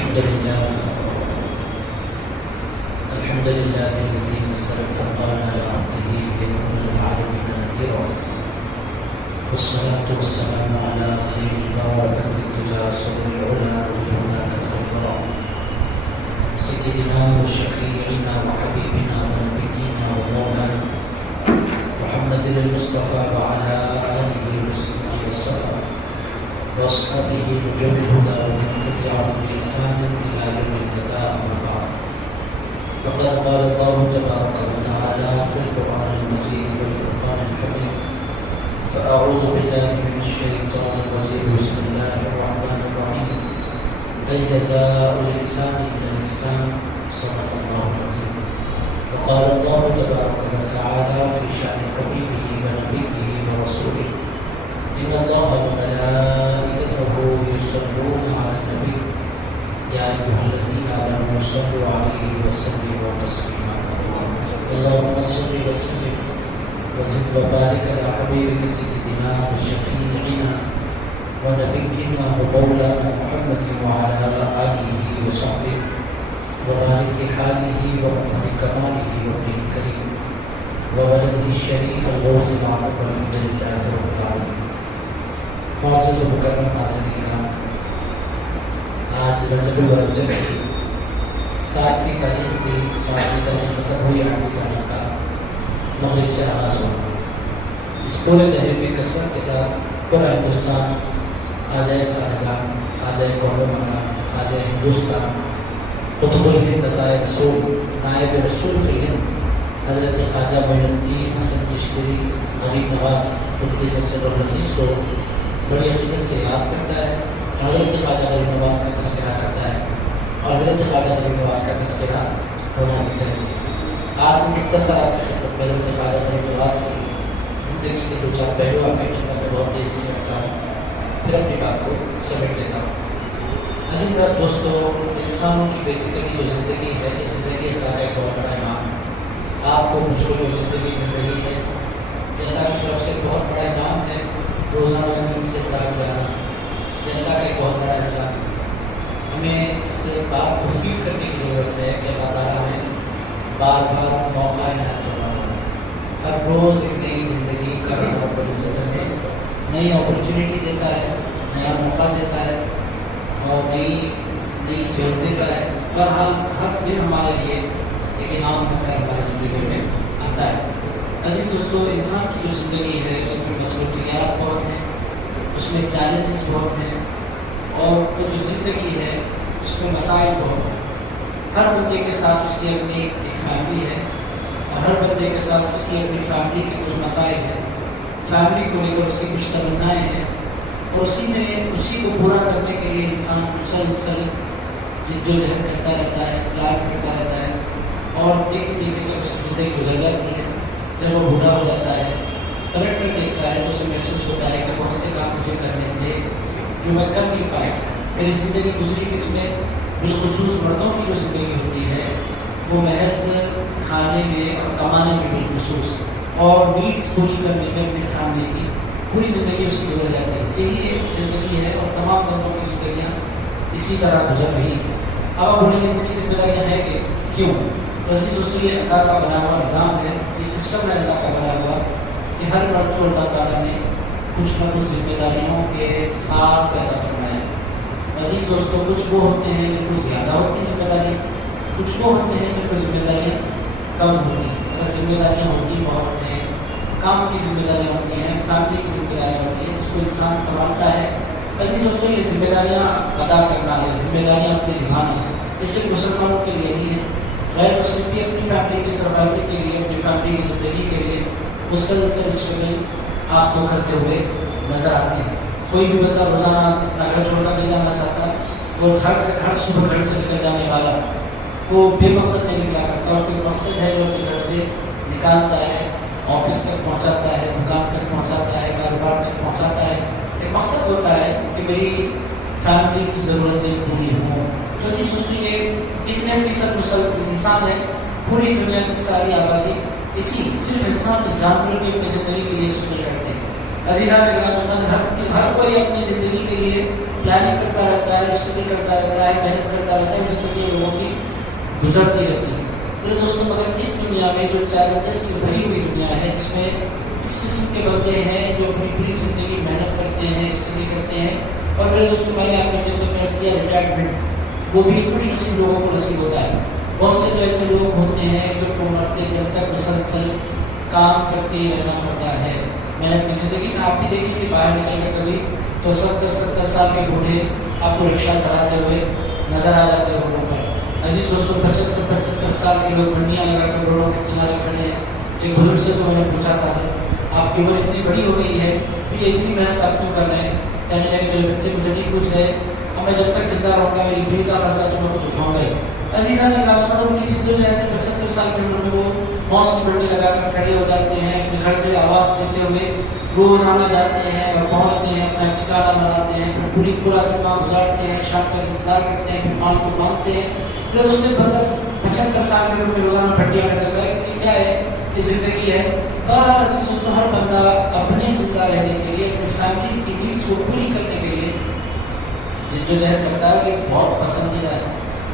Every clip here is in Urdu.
الحمد لله الذي نزل الفرقان على عبده ليكون للعالمين نذيرا، والصلاة والسلام على خير البركة الدجى صدر العلا والهدى كالفجر، سيدنا وشفيعنا وحبيبنا ونبينا ومولانا محمد المصطفى وعلى آله وصحبه والصفا واصحابه نجوم الهدى ومن تبعهم بإحسان إلى يوم الجزاء والبعث. فقد قال الله تبارك وتعالى في القرآن المجيد والفرقان الحميد: فأعوذ بالله من الشيطان الرجيم، بسم الله الرحمن الرحيم، هل جزاء الإحسان إلا الإحسان، صدق الله العظيم. وقال الله تبارك وتعالى في شأن حبيبه ونبيه ورسوله: إن الله وملائكته يصلون على النبي يا أيها الذين آمنوا صلوا عليه وسلموا تسليما. اللهم صل وسلم وزد وبارك على حبيبك سيدنا وشفيعنا ونبينا ومولانا محمد وعلى آله وصحبه ووارث حاله ومظهر كماله وابنه الكريم وولده الشريف الغوث العظيم والحمد لله رب العالمين. معزز و مکرم حاضرین کرام، آج رجب الرجب کی 7ویں تاریخ تھی. 7ویں تاریخ ختم ہوئی، 8ویں تاریخ کا مغرب سے آغاز ہوا. اس پورے تحریر میں کثرت کے ساتھ پورا ہندوستان خواجہ خواجگان، خواجہ قوم مقام، خواجہ ہندوستان، قطب الہند عطائے رسول، نائب رسول فی الہند حضرت خواجہ معین الدین حسن چشتری غریب نواز قدس سر العزیز کو بڑی عقیدت سے یاد کرتا ہے، حضرت خواجہ غریب نواز کا تذکرہ کرتا ہے، اور حضرت خواجہ غریب نواز کا تذکرہ ہونا بھی چاہیے. آج مختصر آپ کی خدمت میں حضرت خواجہ غریب نواز کی زندگی کے 2-4 پہلو آپ کی خدمت میں بہت تیزی سے رکھاؤں، پھر اپنی بات کو سمیٹ لیتا ہوں. عزیز دوستو، انسانوں کی بیسیکلی جو زندگی ہے، یہ زندگی اللہ کا ایک بہت بڑا انعام ہے. آپ کو مجھ کو جو زندگی مل رہی ہے، یہ اللہ کی طرف سے بہت بڑا انعام ہے. روزانہ نیند سے جاگ جانا یہ اللہ کا ایک بہت بڑا احسان ہے. ہمیں اس بات کو فیل کرنے کی ضرورت ہے کہ اللہ تعالیٰ ہمیں بار بار موقع عنایت فرما رہا ہے. ہر روز ایک نئی زندگی کا رب العزت ہمیں نئی اپرچونیٹی دیتا ہے، نیا موقع دیتا ہے اور نئی سوچ دیتا ہے. اور ہر دن ہمارے لیے ایک انعام بن کر ہماری زندگی میں آتا ہے. عزیز دوستو، انسان کی جو زندگی ہے اس میں مصروفیات بہت ہیں، اس میں چیلنجز بہت ہیں، اور وہ جو زندگی ہے اس میں مسائل بہت ہیں. ہر بندے کے ساتھ اس کی اپنی ایک فیملی ہے، اور ہر بندے کے ساتھ اس کی اپنی فیملی کے کچھ مسائل ہیں. فیملی کو لے کر اس کی کچھ تمنائیں ہیں، اور اسی کو پورا کرنے کے لیے انسان مسلسل جدوجہد کرتا رہتا ہے، پلان کرتا رہتا ہے، اور دیکھتے دیکھتے کر اس کی زندگی گزر جاتی ہے. جب وہ بوڑھا ہو جاتا ہے، پلٹ کر دیکھتا ہے تو اسے محسوس ہوتا ہے کہ بہت سے کام مجھے کرنے تھے جو میں کر نہیں پایا. میری زندگی گزری کس میں؟ بالخصوص مردوں کی جو زندگی ہوتی ہے وہ محض کھانے میں اور کمانے میں بالخصوص، اور نیڈس پوری کرنے میں اپنی فیملی کی پوری زندگی اس کی گزر جاتی ہے. یہی ایک زندگی ہے، اور تمام مردوں کی زندگیاں اسی طرح گزر رہی ہیں. اب بوڑھے اتنی زندگیاں ہیں کہ کیوں؟ عزیز دوستو، یہ اللہ کا بنا ہوا نظام ہے، یہ سسٹم ہے اللہ کا بنا ہوا کہ ہر مرد کو اللہ تعالیٰ نے کچھ نہ کچھ ذمہ داریوں کے ساتھ پیدا فرمایا ہے. عزیز دوستو، کچھ وہ ہوتے ہیں جن کو زیادہ ہوتی ہیں ذمہ داریاں، کچھ وہ ہوتے ہیں جن کو ذمہ داریاں کم ہوتی ہیں. اگر ذمہ داریاں ہوتی بہت ہیں، کام کی ذمہ داریاں ہوتی ہیں، فیملی کی ذمہ داریاں ہوتی ہیں جس کو انسان سنبھالتا ہے. عزیز دوستو، یہ ذمہ داریاں ادا کرنا ہے، ذمہ داریاں اپنی نبھانا ہے. اس صرف مسلمانوں کے لیے نہیں ہے، غیر مسلم بھی اپنی فیملی کی سروائیول کے لیے، اپنی فیملی کی زندگی کے لیے مسلسل اسٹرگل آپ کو کرتے ہوئے نظر آتے ہیں. کوئی بھی بندہ روزانہ اپنا گھر چھوڑ کر نہیں جانا چاہتا، وہ ہر صبح گھر سے نکل جانے والا وہ بے مقصد نہیں نکلا کرتا. اس کا مقصد ہے جو اپنے گھر سے نکالتا ہے، آفس تک پہنچاتا ہے، دکان تک پہنچاتا ہے، کاروبار تک پہنچاتا ہے. ایک مقصد ہوتا ہے کہ میری فیملی کی ضرورتیں پوری ہوں. تو اسی دوستوں، یہ کتنے فیصد انسان ہے؟ پوری دنیا کی ساری آبادی اسی صرف انسان کے جانوروں کی اپنی زندگی کے لیے سوچ کرتے ہیں. عزیزان ہر کوئی اپنی زندگی کے لیے پلاننگ کرتا رہتا ہے، اسٹڈی کرتا رہتا ہے، محنت کرتا رہتا ہے، زندگی لوگوں کی گزرتی رہتی ہے۔ میرے دوستوں، مگر اس دنیا میں جو چیلنجز سے بھری ہوئی دنیا ہے، جس میں اس قسم کے بندے ہیں جو اپنی پوری زندگی محنت کرتے ہیں، اسٹڈی کرتے ہیں، اور میرے دوستوں میں نے آپ کے ساتھ کیا ریٹائرمنٹ، وہ بھی خوش نصیب لوگوں کو نصیب ہوتا ہے۔ بہت سے تو ایسے لوگ ہوتے ہیں جو مرتے جب تک مسلسل کام کرتے رہنا پڑتا ہے محنت کی زندگی میں۔ آپ بھی دیکھیں کہ باہر نکل کے کبھی تو 70 سال کے بوڑھے آپ کو رکشہ چلاتے ہوئے نظر آ جاتے ہیں روڈوں پر۔ عزیز دوستوں، 75 سال کے لوگ منڈیاں لگا کر روڈوں کے کنارے کھڑے ہیں۔ ایک بزرگ سے تو میں نے پوچھا تھا، سر آپ کی عمر اتنی بڑی ہو گئی ہے کہ یہ اتنی محنت آپ کیوں کر رہے ہیں؟ کہنے لگے میرے بچے مجھے نہیں پوچھ رہے، اور میں جب تک زندہ رہوں گا میری بیوی کا خرچہ تو میں خود اٹھاؤں گا ہی۔ عزیزان نے کہا ان کی جدوجہد 75 سال کی عمر میں وہ موس کی منڈی لگا کر کھڑے ہو جاتے ہیں، اپنے گھر سے آواز دیتے ہوئے روزانہ جاتے ہیں اور پہنچتے ہیں، اپنا ٹھکانہ بناتے ہیں، پھر پورا دن وہاں گزارتے ہیں، شام تک انتظار کرتے ہیں، پھر مال کو باندھتے ہیں۔ پھر اس میں 75 سال کی عمر میں روزانہ پھٹیاں کرتا ہے کہ کیا ہے یہ زندگی ہے۔ اور اس کو ہر بندہ اپنے زندہ رہنے کے لیے، اپنی فیملی کی نیڈس کو پوری کرنے کے لیے جدوجہد کرتا ہے، کہ بہت پسندیدہ ہے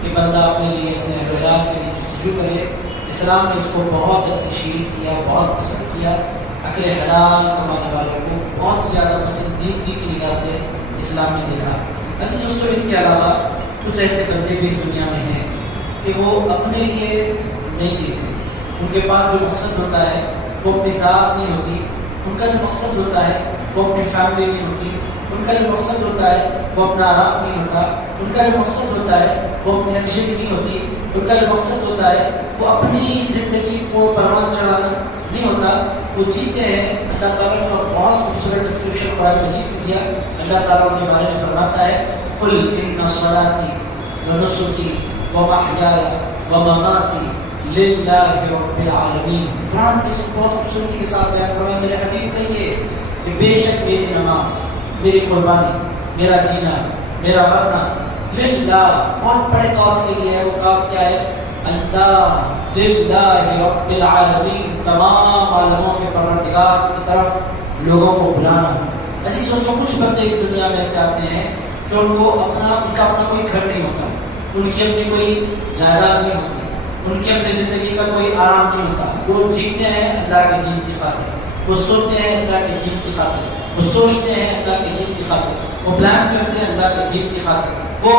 کہ بندہ اپنے لیے، اپنے اولاد کے لیے جستجو کرے۔ اسلام نے اس کو بہت اپریشیٹ کیا، بہت پسند کیا۔ اکل حلال کمانے والے کو بہت زیادہ پسندیدگی کی نگاہ سے اسلام نے دیکھا۔ ایسے دوستوں، ان کے علاوہ کچھ ایسے بندے بھی اس دنیا میں ہیں کہ وہ اپنے لیے نہیں جیتے۔ ان کے پاس جو مقصد ہوتا ہے وہ اپنی ذات نہیں ہوتی، ان کا جو مقصد ہوتا ہے وہ اپنی فیملی نہیں ہوتی، ان کا جو مقصد ہوتا ہے وہ اپنا آرام نہیں ہوتا، ان کا جو مقصد ہوتا ہے وہ اپنی لگژری نہیں ہوتی، ان کا جو مقصد ہوتا ہے وہ اپنی زندگی کو پروان چڑھانا نہیں ہوتا۔ وہ جیتے ہیں۔ اللہ تعالیٰ نے بہت خوبصورت ڈسکرپشن قرآن مجید میں دیا۔ اللہ تعالیٰ ان کے بارے میں فرماتا ہے، قل ان صلاتی ونسکی ومحیاي ومماتی للہ رب العالمین۔ قرآن نے اس کو بہت خوبصورتی کے ساتھ بیان فرمایا، میرے حبیب کہیے کہ بے شک میری نماز، میری قربانی، میرا جینا، میرا مرنا للہ، بہت بڑے کاز کے لیے ہے۔ وہ کاز کیا ہے؟ اللہ، للہ رب العالمین، تمام عالموں کے پروردگار کی طرف لوگوں کو بلانا۔ عزیز دوستوں، کچھ بندے اس دنیا میں ایسے آتے ہیں کہ ان کا اپنا کوئی گھر نہیں ہوتا، ان کی اپنی کوئی جائیداد نہیں ہوتی، ان کی اپنی زندگی کا کوئی آرام نہیں ہوتا۔ وہ جیتے ہیں اللہ کے دین کی خاطر، وہ سوتے ہیں اللہ کے دین کی خاطر، وہ سوچتے ہیں اللہ کے دین کی خاطر، وہ پلان کرتے ہیں اللہ کے دین کی خاطر، وہ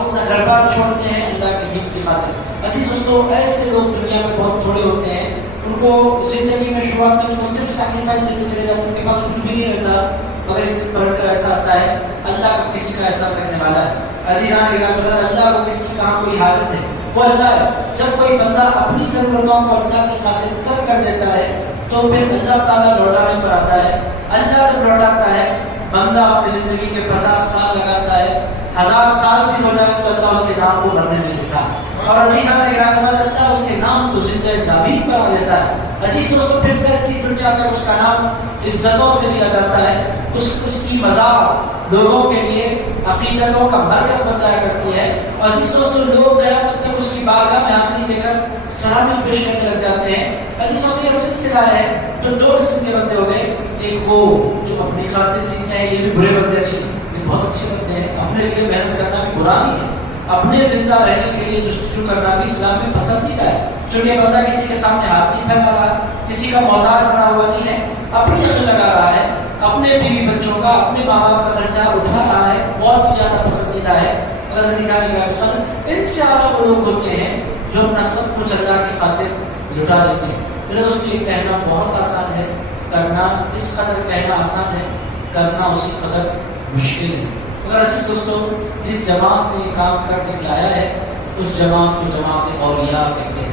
اپنا گھر بار چھوڑتے ہیں اللہ کے دین کی خاطر۔ عزیز دوستوں، ایسے لوگ دنیا میں بہت تھوڑے ہوتے ہیں۔ ان کو زندگی میں شروعات میں تو صرف سیکریفائس دیتے چلے جاتے ہیں، ان کے پاس کچھ بھی نہیں رہتا، مگر ایک دن پلٹ کر ایسا آتا ہے اللہ کو کسی کا احسان رکھنے والا ہے۔ عزیزان گرامی، اللہ کو کس کی کہاں کوئی حاجت ہے؟ وہ اللہ ہے۔ جب کوئی بندہ اپنی ضرورتوں کو اللہ کی خاطر ترک کر دیتا ہے تو پھر اللہ تعالیٰ لوٹانے پر آتا ہے۔ اللہ جب لوٹاتا ہے، بندہ اپنی زندگی کے 50 سال لگاتا ہے، 1000 سال بھی ہو جائے تو اللہ اس کے نام کو بھرنے میں دیتا ہے، اور عزیزان گرامی اللہ اس کے نام کو زندہ جاوید بنا دیتا ہے۔ عزیز دوستوں، پھر کہتی دنیا تک اس کا نام عزتوں سے لیا جاتا ہے، اس کی مزار لوگوں کے لیے عقیدتوں کا مرکز بتایا کرتی ہے۔ عزیز دوستوں، لوگ قیامت تک اس کی بارگاہ میں آخری دے کر سلامی پیش کرنے لگ جاتے ہیں۔ عزیز دوستوں، یہ سلسلہ ہے تو 2 قسم کے بندے ہو گئے۔ ایک وہ جو اپنی خاطر جیتے ہیں، یہ بھی برے بندے نہیں، یہ بہت اچھے بندے ہیں، اپنے لیے محنت کرنا بھی برا نہیں ہے، اپنے زندہ رہنے کے لیے جستجو کرنا بھی اسلام میں پسندیدہ ہے۔ چونکہ بندہ کسی کے سامنے ہاتھ نہیں پھیلا رہا، کسی کا محتاج بنا ہوا نہیں ہے، اپنی عقل لگا رہا ہے، اپنے بیوی بچوں کا، اپنے ماں باپ کا خرچہ اٹھا رہا ہے، بہت زیادہ پسندیدہ ہے۔ اگر ان سے زیادہ وہ لوگ ہوتے ہیں جو اپنا سب کچھ اللہ کی خاطر لٹا دیتے ہیں۔ میرے دوستوں، یہ کہنا بہت آسان ہے، کرنا جس قدر کہنا آسان ہے، کرنا اسی قدر مشکل ہے۔ مگر عزیز دوستوں، جس جماعت نے یہ کام کر دکھلایا ہے اس جماعت کو جماعت اولیاء کہتے ہیں۔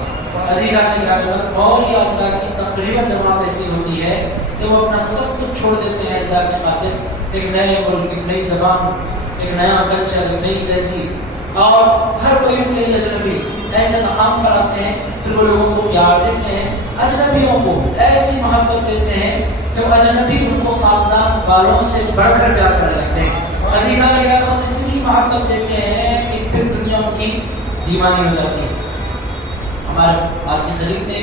عزیزان، اولیاء اللہ کی تقریباً جماعت ایسی ہوتی ہے کہ وہ اپنا سب کچھ چھوڑ دیتے ہیں اللہ کی خاطر، ایک نئے ملک، ایک نئی زبان، ایک نیا کلچر، ایک نئی تہذیب، اور ہر کوئی ان کے لیے اجنبی ایسے مقام پر آتے ہیں۔ پھر وہ لوگوں کو پیار دیتے ہیں، اجنبیوں کو ایسی محبت دیتے ہیں کہ وہ اجنبی ان کو خاندان والوں سے بڑھ کر پیار کرنے لگتے ہیں۔ عزیزان، اتنی محبت دیتے ہیں کہ پھر دنیا ان کی دیوانی ہو جاتی ہے۔ ہمارے آصف شریف نے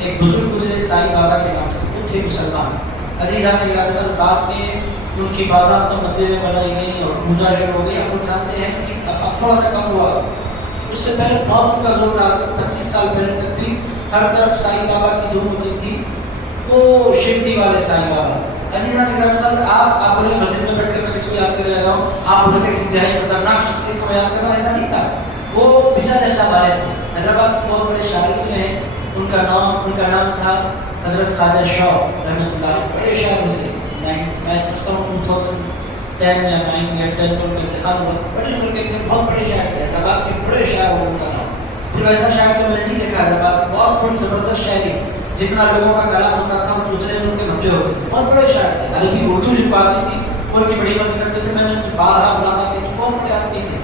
ایک بزرگ گزرے سائی بابا کے نام سے، وہ تھے مسلمان، عزیزان گرامی، بعد میں ان کی باضابطہ مندریں بنائی گئی اور پوجا شروع ہو گئی. ہم لوگ جانتے ہیں کہ اب تھوڑا سا کم ہوا. اس سے پہلے بہت ان کا زور تھا. 25 سال پہلے تک بھی ہر طرف سائی بابا کی دھوم ہوتی تھی. وہ شردی والے سائی بابا. عزیزان گرامی، آپ بولے مسجد میں بیٹھ کر میں کس کو یاد کرنے لگا ہوں، آپ بولے کہ انتہائی خطرناک شخصیت کو یاد کرنا، ایسا نہیں تھا. وہ بجا اللہ والے تھے. حیدرآباد کے بہت بڑے شاعر رہے. ان کا نام تھا حضرت خواجہ شوق رحمۃ اللہ علیہ. بڑے شاعر گزرے. میں سمجھتا ہوں 2010 یا 9 یا 10 میں ان کا انتخاب ہوا. بڑے ملک کے تھے، بہت بڑے شاعر تھے. حیدرآباد کے بڑے شاعر ان کا نام. پھر ویسا شاعر تو میں نے نہیں دیکھا. حیدرآباد بہت بڑی زبردست شاعری، جتنا لوگوں کا کلام ہوتا تھا وہ دوسرے ان کے نفلے ہوتے تھے. بہت بڑے شاعر تھے. عربی اردو جو باتیں تھی ان کی بڑی مدد کرتے تھے. میں نے ان سے بارہا بولا تھا کہ بہت بڑے آدمی تھے،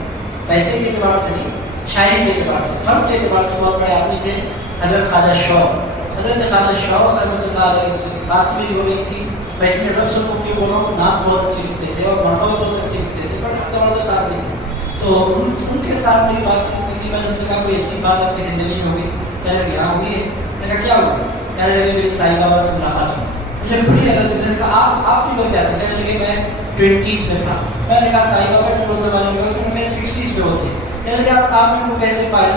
پیسے کے اعتبار سے نہیں، شاعری کے اعتبار سے، فن کے اعتبار سے بہت بڑے آدمی تھے. حضرت خواجہ شوق، حضرت خواجہ شوق رحمۃ اللہ علیہ سے بات بھی ہو رہی تھی. میں اتنے رب سے کی بولوں، نعت بہت اچھی لکھتے تھے اور مرحبت بہت اچھی لکھتے تھے، بڑے زبردست آدمی تھے. تو ان کے ساتھ میری بات چیت ہوئی تھی. میں نے ان سے کہا کوئی اچھی بات آپ کی زندگی میں ہوئی؟ کہنے لگے ہاں ہوئی ہے. میں نے کہا کیا ہوا؟ کہنے لگے میری سائی بابا سے ملاقات ہوئی. مجھے بڑی حیرت ہوئی. میں نے کہا آپ کی وجہ تھے؟ کہنے لگے میں 20s میں تھا. میں نے کہا سائی بابا نے بہت زمانے میں کہا کہ 60s میں ہوتے. کہنے لگے آپ نے ان کو کیسے پایا؟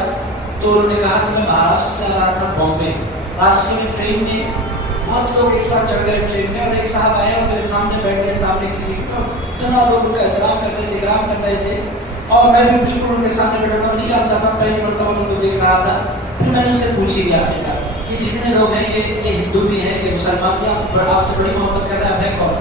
تو انہوں نے کہا کہ میں مہاراشٹر جا رہا تھا بامبے. راستے میں ٹرین میں بہت لوگ ایک ساتھ چڑھ گئے ٹرین میں، اور ایک صاحب آئے اور میرے سامنے بیٹھ گئے سامنے کی سیٹ پر. اتنا لوگ ان کا احترام کر رہے تھے، اکرام کر رہے تھے، اور میں بھی بالکل ان کے سامنے بیٹھا تھا. نہیں جانتا تھا، پہلی مرتبہ ان کو دیکھ رہا تھا. پھر میں نے ان سے پوچھی دیا آپ نے کہا یہ جتنے لوگ ہیں یہ ہندو بھی ہیں، یہ مسلمان بھی، آپ سے بڑی محبت کر رہے ہیں، آپ ہیں کون؟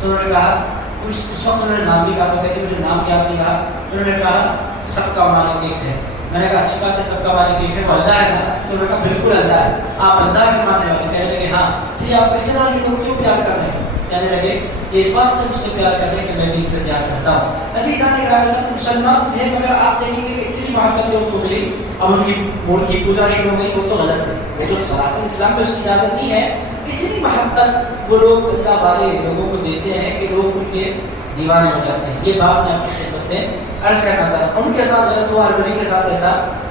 تو انہوں نے کہا اس وقت انہوں نے نام بھی کہا. تو کہتے مجھے نام یاد نہیں رہا. انہوں نے کہا سب کا مالک ایک ہے. میں نے کہا اچھی بات ہے، سب کا مالک ایک ہے، وہ اللہ ہے نا؟ تو انہوں نے کہا بالکل اللہ ہے. آپ اللہ کے ماننے والے؟ کہنے لگے ہاں. پھر آپ اتنا لوگ کیوں پیار کر رہے ہیں؟ کہنے لگے یہ اس واسطے مجھ سے پیار کر رہے ہیں کہ میں بھی ان سے پیار کرتا ہوں. ایسے ہی جانے کا مسلمان تھے، مگر آپ دیکھیں گے کہ اتنی محبت ان کو ملی. اب ان کی پوجا شروع ہو گئی. وہ تو غلط ہے، وہ تو سراسر اسلام میں اس کی اجازت نہیں ہے. اتنی محبت وہ لوگ اللہ والے لوگوں کو دیتے ہیں کہ لوگ ان کے دیوانے ہو جاتے ہیں. یہ بات میں آپ کی خدمت میں عرض کرنا چاہتا ہوں. ان کے ساتھ غلط ہوا، ہر ولی کے ساتھ ایسا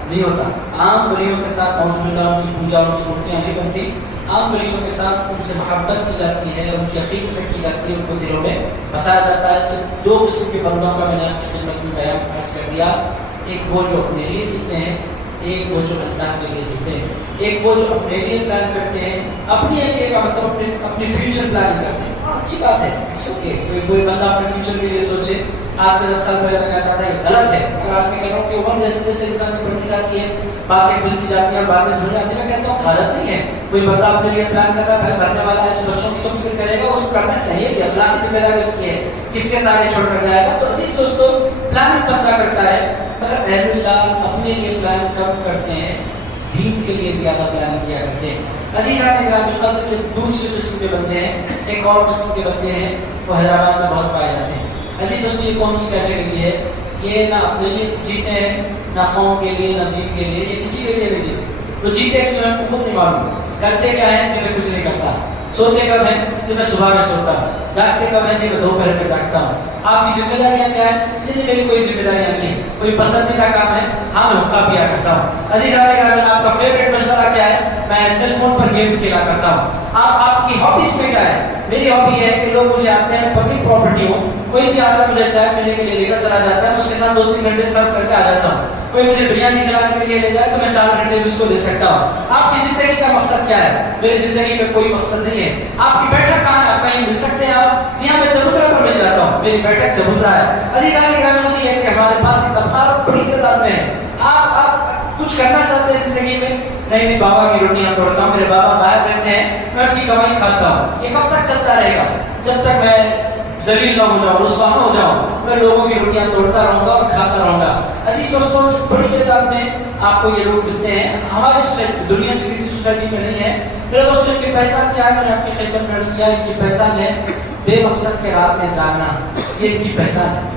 نہیں ہوتا. عام ولیوں کے ساتھ اللہ ان کی پوجا، ان کی مورتیاں نہیں بنتی. عام ولیوں کے ساتھ ان سے محبت کی جاتی ہے، ان کی عقیدت کی جاتی ہے، ان کو دلوں میں بسایا جاتا ہے. کہ 2 قسم کے بندوں کا میں نے آپ کی خدمت میں بیان عرض کر دیا. ایک وہ جو اپنے لیے جیتے ہیں، ایک وہ جو اللہ کے لیے جیتے ہیں. ایک وہ جو اپنے لیے پلان کرتے ہیں، اپنے لیے کا مطلب اپنی فیوچر پلاننگ کرتے ہیں. اچھی بات ہے، کوئی بندہ اپنے فیوچر کے لیے سوچے. آج سے 10 سال پہلے میں کہتا تھا یہ غلط ہے. اگر آج میں کہہ رہا ہوں کہ عمر جیسے جیسے انسان کی بڑھتی جاتی ہے، باتیں کھلتی جاتی ہیں اور باتیں سن جاتی ہیں، میں کہتا ہوں غلط نہیں ہے. کوئی بندہ اپنے لیے پلان کر رہا ہے، گھر بھرنے والا ہے، جو بچوں کی تو فکر کرے گا، اس کو کرنا چاہیے. یہ اخلاقی ذمہ داری اس کی ہے. کس کے ساتھ چھوڑ کر جائے گا؟ تو عزیز دوستو، پلاننگ بندہ کرتا ہے، مگر اہل اللہ اپنے لیے پلان کم کرتے ہیں، دین کے لیے زیادہ پلاننگ کیا کرتے ہیں. عزیز قدر کے دوسرے قسم کے بندے ہیں. ایک اور قسم کے بندے ہیں، وہ حیدرآباد میں بہت پائے جاتے ہیں. عزیز دوستو، یہ کون سی کیٹیگری ہے؟ یہ نہ اپنے لیے جیتے ہیں، نہ قوم کے لیے، نہ دین کے لیے. یہ کسی کے لیے نہیں جیتے. تو جیتے کہ میں خود نہیں معلوم، کرتے کیا ہے کہ میں کچھ نہیں کرتا. سوتے کب ہیں کہ میں صبح میں سوتا ہوں. جاگتے کب ہیں کہ میں دوپہر میں جاگتا ہوں. آپ کی ذمہ داریاں کیا ہیں؟ میری کوئی ذمہ داریاں نہیں. کوئی پسندیدہ کام ہے؟ ہاں میں حقہ پیا کرتا ہوں. عزیز آپ کا فیوریٹ مشورہ کیا ہے؟ میں سیل فون پر گیمز کھیلا کرتا ہوں. آپ کی ہابیز میں کیا ہے؟ میری ہابی ہے کہ لوگ مجھے آتے ہیں، پبلک پراپرٹی ہو، کوئی بھی آتا ہے مجھے چائے پینے کے لیے لے کر چلا جاتا ہے، اس کے ساتھ 2-3 گھنٹے سرف کر کے آ جاتا ہوں. کوئی مجھے بریانی کھلانے کے لیے لے جائے تو میں 4 گھنٹے بھی اس کو لے سکتا ہوں. آپ کی زندگی کا مقصد کیا ہے؟ میری زندگی میں کوئی مقصد نہیں ہے. آپ کی بیٹھک کہاں ہے؟ آپ کہیں مل سکتے ہیں؟ آپ یہاں میں چبوترا پر مل جاتا ہوں، میری بیٹھک چبوترا ہے. عزیز یہ ہے کہ ہمارے پاس یہ طبقات بڑی تعداد میں ہے. آپ کچھ کرنا چاہتے ہیں زندگی میں؟ نہیں، بابا کی روٹیاں توڑتا ہوں، میرے بابا باہر رہتے ہیں، میں ان کی کمائی کھاتا ہوں. یہ کب تک چلتا رہے گا؟ جب تک میں ذلیل نہ ہو جاؤں، رسوا نہ ہو جاؤں. میں لوگوں کی روٹیاں توڑتا رہوں گا اور کھاتا رہوں گا. عزیز دوستوں، بڑی تعداد میں آپ کو یہ لوگ ملتے ہیں. ہماری دنیا کی کسی سوسائٹی میں نہیں ہے. میرے دوستوں، ان کی پہچان کیا ہے؟ میں نے آپ کی خدمت میں عرض کیا. ان کی پہچان ہے بے مقصد کے رات میں جاگنا. یہ ان کی پہچان ہے.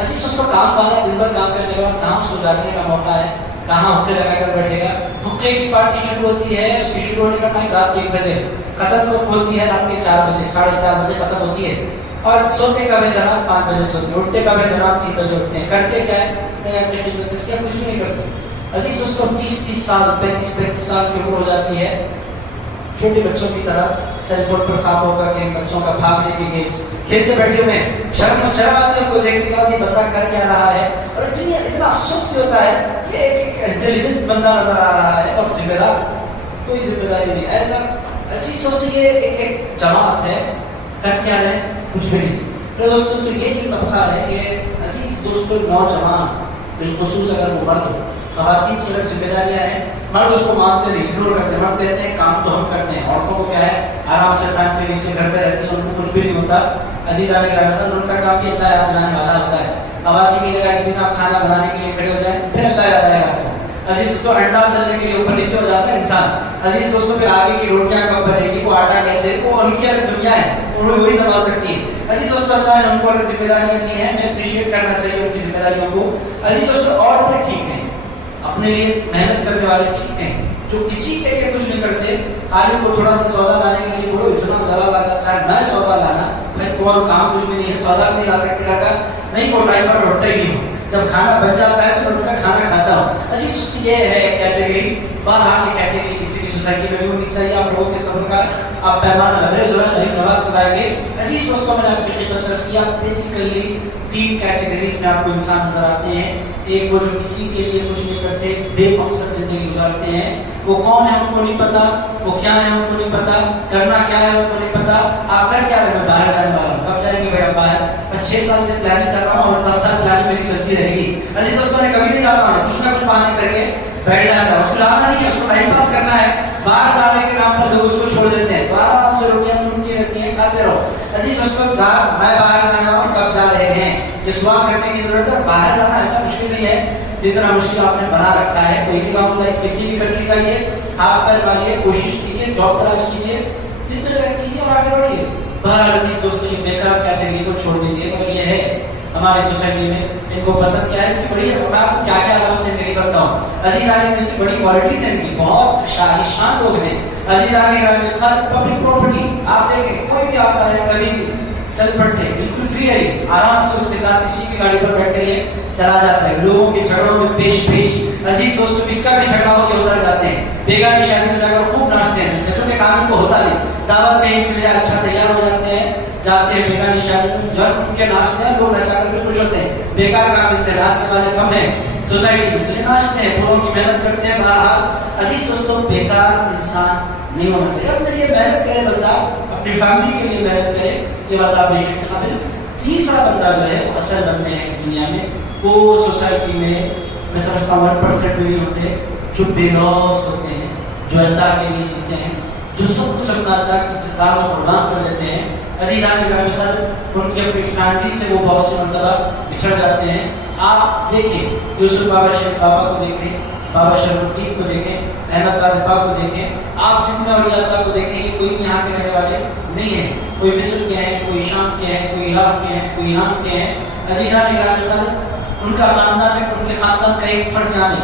عزیز دوستوں، کام والا دن بھر کام کرنے کے بعد کہاں اس کو جاگنے کا موقع ہے؟ کہاں حقے لگا کر بیٹھے گا؟ حقے کی پارٹی شروع ہوتی ہے، اس کی شروع ہونے کا ٹائم رات کے 1 بجے، ختم کب ہوتی ہے؟ رات کے 4 بجے، 4:30 بجے ختم ہوتی ہے. اور سوتے کب ہے جناب؟ 5 بجے سوتے ہیں. اٹھتے کب ہے جناب؟ 3 بجے اٹھتے ہیں. کرتے کیا ہے؟ کیا کچھ بھی نہیں کرتے. عزیز دوستوں، 30-30 سال، 35-35 سال کی عمر ہو جاتی ہے. چھوٹے بچوں کی طرح سیل فون پر صاف ہوگا کہ بچوں کا بھاگنے کے لیے کھیلتے بیٹھے ہوئے ہیں، شرم آتی ہے کو دیکھنے کے بعد یہ بندہ کر کیا رہا ہے، اور اتنا افسوس بھی ہوتا ہے کہ ایک انٹیلیجنٹ بندہ نظر آ رہا ہے اور ذمہ دار کوئی ذمہ داری نہیں. ایسا اچھی سوچ یہ ایک جماعت ہے، کر کیا ہے کچھ بھی نہیں. دوستوں تو یہ جو طبقہ ہے یہ عزیز دوستوں نوجوان بالخصوص اگر وہ مرد ہو، خواتین کی الگ ذمہ داریاں ہیں، مرد اس کو مانتے نہیں، اگنور کرتے، مرد کہتے ہیں کام تو ہم کرتے ہیں. عورتوں کو کیا ہے آرام سے فین کے نیچے گھر پہ رہتی ہیں، ان کو کچھ بھی نہیں ہوتا. عزیز آنے کا ان کا کام بھی اللہ یاد دلانے والا ہوتا ہے. خواتین کی جگہ ایک دن آپ کھانا بنانے کے لیے کھڑے ہو جائیں پھر اللہ یاد آئے گا. عزیز اس کو انڈا تلنے کے لیے اوپر نیچے ہو جاتا ہے انسان. عزیز دوستوں پہ آگے کی روٹیاں کب بنے گی، وہ آٹا کیسے، وہ ان کی الگ دنیا ہے، انہوں وہی سنبھال سکتی ہے. عزیز دوستوں اللہ نے ان کو الگ ذمہ داریاں دی ہیں، میں اپریشیٹ کرنا چاہیے ان کی ذمہ داریوں کو. عزیز دوستوں اور بھی ٹھیک ہیں، اپنے لیے محنت کرنے والے ٹھیک ہیں، جو کسی کے لیے کچھ نہیں کرتے. عالم کو تھوڑا سا سودا لانے کے لیے بولو اتنا زیادہ لگ جاتا ہے، میں سودا لانا میں تمہارا کام کچھ بھی نہیں ہے، سودا بھی نہیں لا سکتے کا نہیں، وہ ٹائم پر لوٹتا ہی نہیں ہوں، جب کھانا بچ جاتا ہے تو لوٹ کر کھانا کھاتا ہوں. اچھی یہ ہے کیٹیگری، باہر کی کیٹیگری کسی بھی سوسائٹی میں بھی ہونی چاہیے. آپ لوگوں کے صبر کا آپ پیمانہ لگے ضرورت غریب نواز کرائیں گے. عزیز دوستوں میں نے آپ کی خدمت درس کیا بیسیکلی 3 کیٹیگریز میں آپ کو انسان نظر آتے ہیں. ایک وہ جو کسی کے لیے کچھ نہیں کرتے، بے مقصد زندگی گزارتے ہیں. وہ کون ہے ان کو نہیں پتا، وہ کیا ہے ان کو نہیں پتا، کرنا کیا ہے ان کو نہیں پتا. آپ کر کیا رہے ہیں، باہر جانے والا ہوں، کب جائیں گے بھائی آپ باہر، بس 6 سال سے پلاننگ کر رہا ہوں اور 10 سال پلاننگ میری چلتی رہے گی. عزیز دوستوں نے کبھی نہیں کہا کچھ نہ کچھ بہانے کریں گے بیٹھ جاتا ہے، اس کو لانا نہیں ہے، اس کو ٹائم پاس کرنا ہے. باہر جانے کے نام پر لوگ اس کو چھوڑ دیتے ہیں، تو آرام سے روٹیاں ملتی رہتی ہیں، کھاتے رہو. عزیز دوستوں میں باہر جانا اور کب جا رہے ہیں یہ سوال کرنے کی ضرورت ہے. باہر جانا ایسا مشکل نہیں ہے جتنا مشکل آپ نے بنا رکھا ہے. کوئی بھی کام ہوتا ہے، کسی بھی کنٹری جائیے، آپ پر مانیے، کوشش کیجیے، جاب تلاش کیجیے، جتنے جگہ کیجیے اور آگے بڑھیے. باہر عزیز دوستوں یہ بیکار کیٹیگری کو چھوڑ دیجیے. مگر یہ ہے ہماری سوسائٹی میں ان کو پسند کیا ہے کہ بڑی میں آپ کو کیا کیا علامت ہے نہیں کرتا ہوں. عزیز آنے کی بڑی کوالٹیز ہیں، ان کی بہت شان لوگ ہیں. عزیز آنے کا پبلک پراپرٹی آپ دیکھیں، کوئی بھی آتا ہے کبھی بھی چل پڑتے ہیں، بالکل فری ہے، آرام سے اس کے ساتھ کسی کی گاڑی پر بیٹھ کر یہ چلا جاتا ہے. لوگوں کے جھگڑوں میں پیش عزیز دوستوں اس کا بھی جھگڑا ہو کے اتر جاتے ہیں. بیگا کی شادی میں جا کر خوب ناچتے ہیں، سچوں کے کام کو ہوتا نہیں، دعوت کہیں مل جائے اچھا تیار ہو جاتے ہیں، جاتے ہیں بیگا کی شادی میں، جب ان کے ناچتے ہیں لوگ نشا کر کے خوش ہوتے ہیں. بیکار کام ملتے ہیں، راستے والے کم ہیں سوسائٹی میں، تو ناچتے ہیں، پوروں کی محنت کرتے ہیں. بہرحال عزیز دوستوں بیکار انسان نہیں ہونا چاہیے. اپنے لیے محنت کرے بندہ، اپنی فیملی کے لیے محنت کرے، یہ بات آپ نے قابل. تیسرا بندہ جو ہے وہ اصل بندے ہیں دنیا میں، وہ سوسائٹی میں سمجھتا ہوں 1% بھی نہیں ہوتے، جو بے لوس ہوتے ہیں، جو اللہ کے لیے جیتے ہیں، جو سب کچھ اپنا اللہ کی کتاب میں قربان کر دیتے ہیں. عزیزان گرامی قدر ان کی اپنی فیملی سے وہ بہت سے مرتبہ بچھڑ جاتے ہیں. آپ دیکھیں یوسف بابا شریف بابا کو دیکھیں، بابا شریف الدین کو دیکھیں، احمد بابا کو دیکھیں، آپ جتنے اولیاء اللہ کو دیکھیں گے، کوئی بھی یہاں کے رہنے والے نہیں ہیں. کوئی مصر کے ہیں، کوئی شام کے ہیں، کوئی عراق کے ہیں، کوئی ایران کے ہیں. عزیزان گرامی قدر ان کا خاندان میں، ان کے خاندان کا ایک فرد یعنی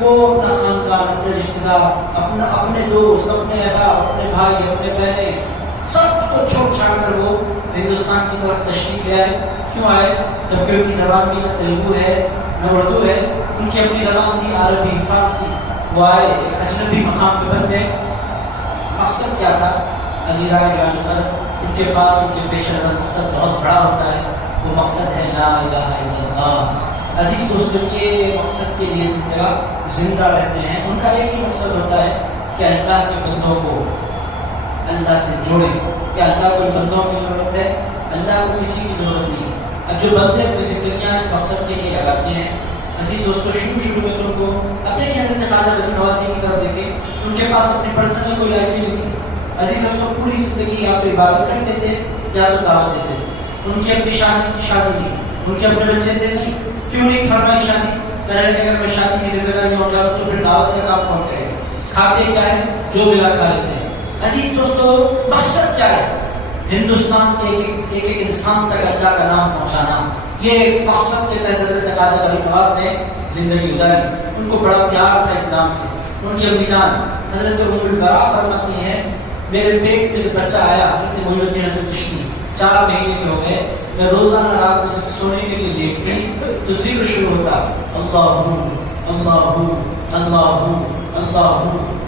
وہ اپنا خاندان، اپنے رشتے دار، اپنے دوست، اپنے احباب، اپنے بھائی، اپنے بہنیں، سب کو چھوڑ چھاڑ کر وہ ہندوستان کی طرف تشریف لے آئے. کیوں آئے؟ جبکہ ان کی زبان بھی نہ تیلگو ہے نہ اردو ہے، ان کی اپنی زبان تھی عربی فارسی. وہ آئے ایک اجنبی مقام پہ بس گئے. مقصد کیا تھا؟ عزیزان گرامی قدر ان کے پاس ان کے پیش نظر مقصد بہت بڑا ہوتا ہے. وہ مقصد ہے لا الہ الا اللہ. عزیز دوستوں کے مقصد کے لیے زندہ رہتے ہیں. ان کا ایک ہی مقصد ہوتا ہے کہ اللہ کے بندوں کو اللہ سے جوڑیں، کہ اللہ کو بندوں کی ضرورت ہے، اللہ کو کسی کی ضرورت نہیں. اب جو بندے اپنی زندگیاں اس مقصد کے لیے لگاتے ہیں، عزیز دوستوں شروع میں تو ان کو اب دیکھیں حضرت خواجہ غریب نواز کی طرف دیکھیں، ان کے پاس اپنی پرسنل کوئی لائف ہی نہیں تھی. عزیز دوستوں پوری زندگی یا تو عبادت کرتے تھے یا تو دعوت دیتے تھے. ان کی اپنی شادی تھی، شادی نہیں، ان کے اپنے بچے تھے نہیں. کیوں نہیں فرمائی شادی؟ کہنے لگے اگر میں شادی کی ذمہ داری ہو جاؤں تو پھر دعوت کا کام کون کرے گا؟ کھاتے کیا ہے؟ جو ملا کھا لیتے ہیں. عزیز دوستوں مقصد کیا ہے؟ ہندوستان کے ایک ایک انسان تک اللہ کا نام پہنچانا. یہ ایک مقصد کے تحت حضرت خواجہ غریب نواز نے زندگی گزاری. ان کو بڑا پیار تھا اسلام سے. ان کی امی جان حضرت ام البراء فرماتی ہیں میرے پیٹ میں جب بچہ آیا حضرت محی الدین حسن چشتی 4 مہینے کے ہو گئے، میں روزانہ رات میں جب سونے کے لیے لیٹتی تو ذکر شروع ہوتا اللہ اللہ اللہ اللہ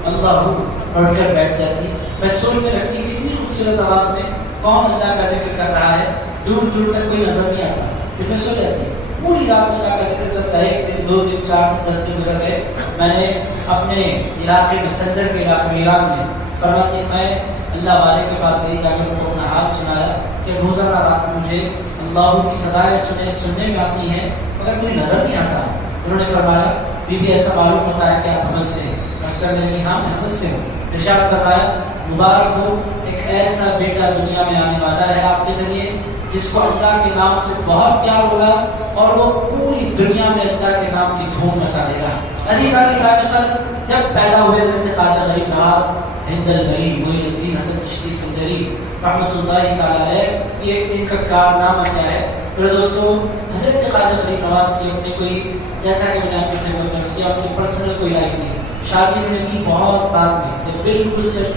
اللہ. پڑھ کر بیٹھ جاتی. میں سوچنے لگتی کہ اتنی خوبصورت آواز میں کون اللہ کا ذکر کر رہا ہے، دور دور تک کوئی نظر نہیں آتا، پھر میں سو جاتی، پوری رات اللہ کا ذکر چلتا ہے، 1 دن 2 دن 4 دن 10 دن گزر گئے۔ میں نے اپنے علاقے میں، سنجر کے علاقے میں، ایران میں، فرماتی میں اللہ والے کے پاس گئی، جا کے ان کو اپنا حال سنایا کہ روزانہ رات میں مجھے اللہ کی صدائیں سننے میں آتی ہیں مگر مجھے نظر نہیں آتا۔ انہوں نے فرمایا بی بی ایسا معلوم ہوتا ہے کہ آپ عمل سے ہیں؟ میں کرنے لگی ہاں میں عمل سے ہوں۔ ارشاد فرمایا مبارک ہو، ایک ایسا بیٹا دنیا میں آنے والا ہے آپ کے ذریعے جس کو اللہ کے نام سے بہت پیار ہوگا اور وہ پوری دنیا میں اللہ کے نام کی دھوم مچا دے گا۔ عزیزان اکرام، جب پیدا ہوئے حضرت خواجہ غریب نواز ہند الغریب معین الدین حسن چشتی سنجری رحمۃ اللہ تعالیٰ علیہ، یہ ان کا کارنامہ کیا ہے؟ میرے دوستو، حضرت خواجہ غریب نواز کی اپنی کوئی، جیسا کہ میں نے آپ کی خدمت میں کیا، ان کی پرسنل کوئی لائف نہیں، شادی انہوں نے کی بہت بعد میں، جب بالکل سے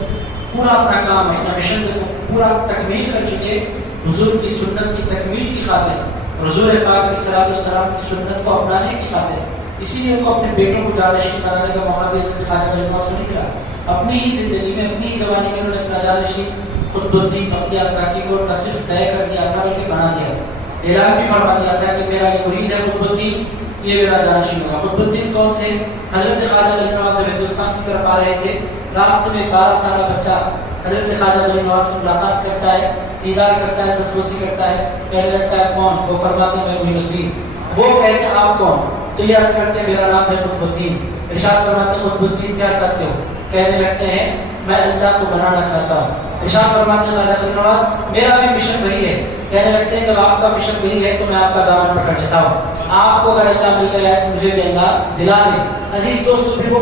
پورا اپنا کام، اپنا مشن کو پورا تکمیل کر چکے، حضور کی سنت کی تکمیل کی خاطر، حضور پاک علیہ الصلوۃ والسلام کی سنت کو اپنانے کی خاطر، اسی لیے ان کو اپنے بیٹوں کو جانشین بنانے کا موقع بھی حضرت خواجہ غریب نواز کو نہیں ملا۔ اپنی ہی زندگی میں، اپنی ہی زبانی میں انہوں نے اپنا جانشین خود الدین بختیار کاکی کو نہ صرف طے کر دیا تھا بلکہ بنا دیا تھا، اعلان بھی فرما دیا تھا کہ میرا یہ مرید ہے خود الدین، یہ میرا جانشین ہوگا۔ خود الدین کون تھے؟ حضرت خواجہ غریب نواز جب ہندوستان کی طرف آ رہے تھے، راستے میں 12 سالہ بچہ حضرت خواجہ غریب نواز سے ملاقات کرتا ہے، دیدار کرتا ہے، دستبوسی کرتا ہے، کہنے لگتا ہے کون؟ وہ فرماتے ہیں میں معین الدین۔ وہ کہتے ہیں آپ کون؟ تو یہ عرض کرتے ہیں میرا نام ہے قطب الدین۔ ارشاد فرماتے ہیں قطب الدین کیا چاہتے ہو؟ کہنے لگتے ہیں میں اللہ کو بنانا چاہتا ہوں۔ ارشاد فرماتے ہیں خواجہ غریب نواز میرا بھی مشن وہی ہے۔ کہنے لگتے ہیں جب آپ کا مشن وہی ہے تو میں آپ کا دامن پکڑ لیتا ہوں، آپ کو اگر اللہ مل گیا ہے تو مجھے بھی اللہ دلا دے۔ عزیز دوستو، پھر وہ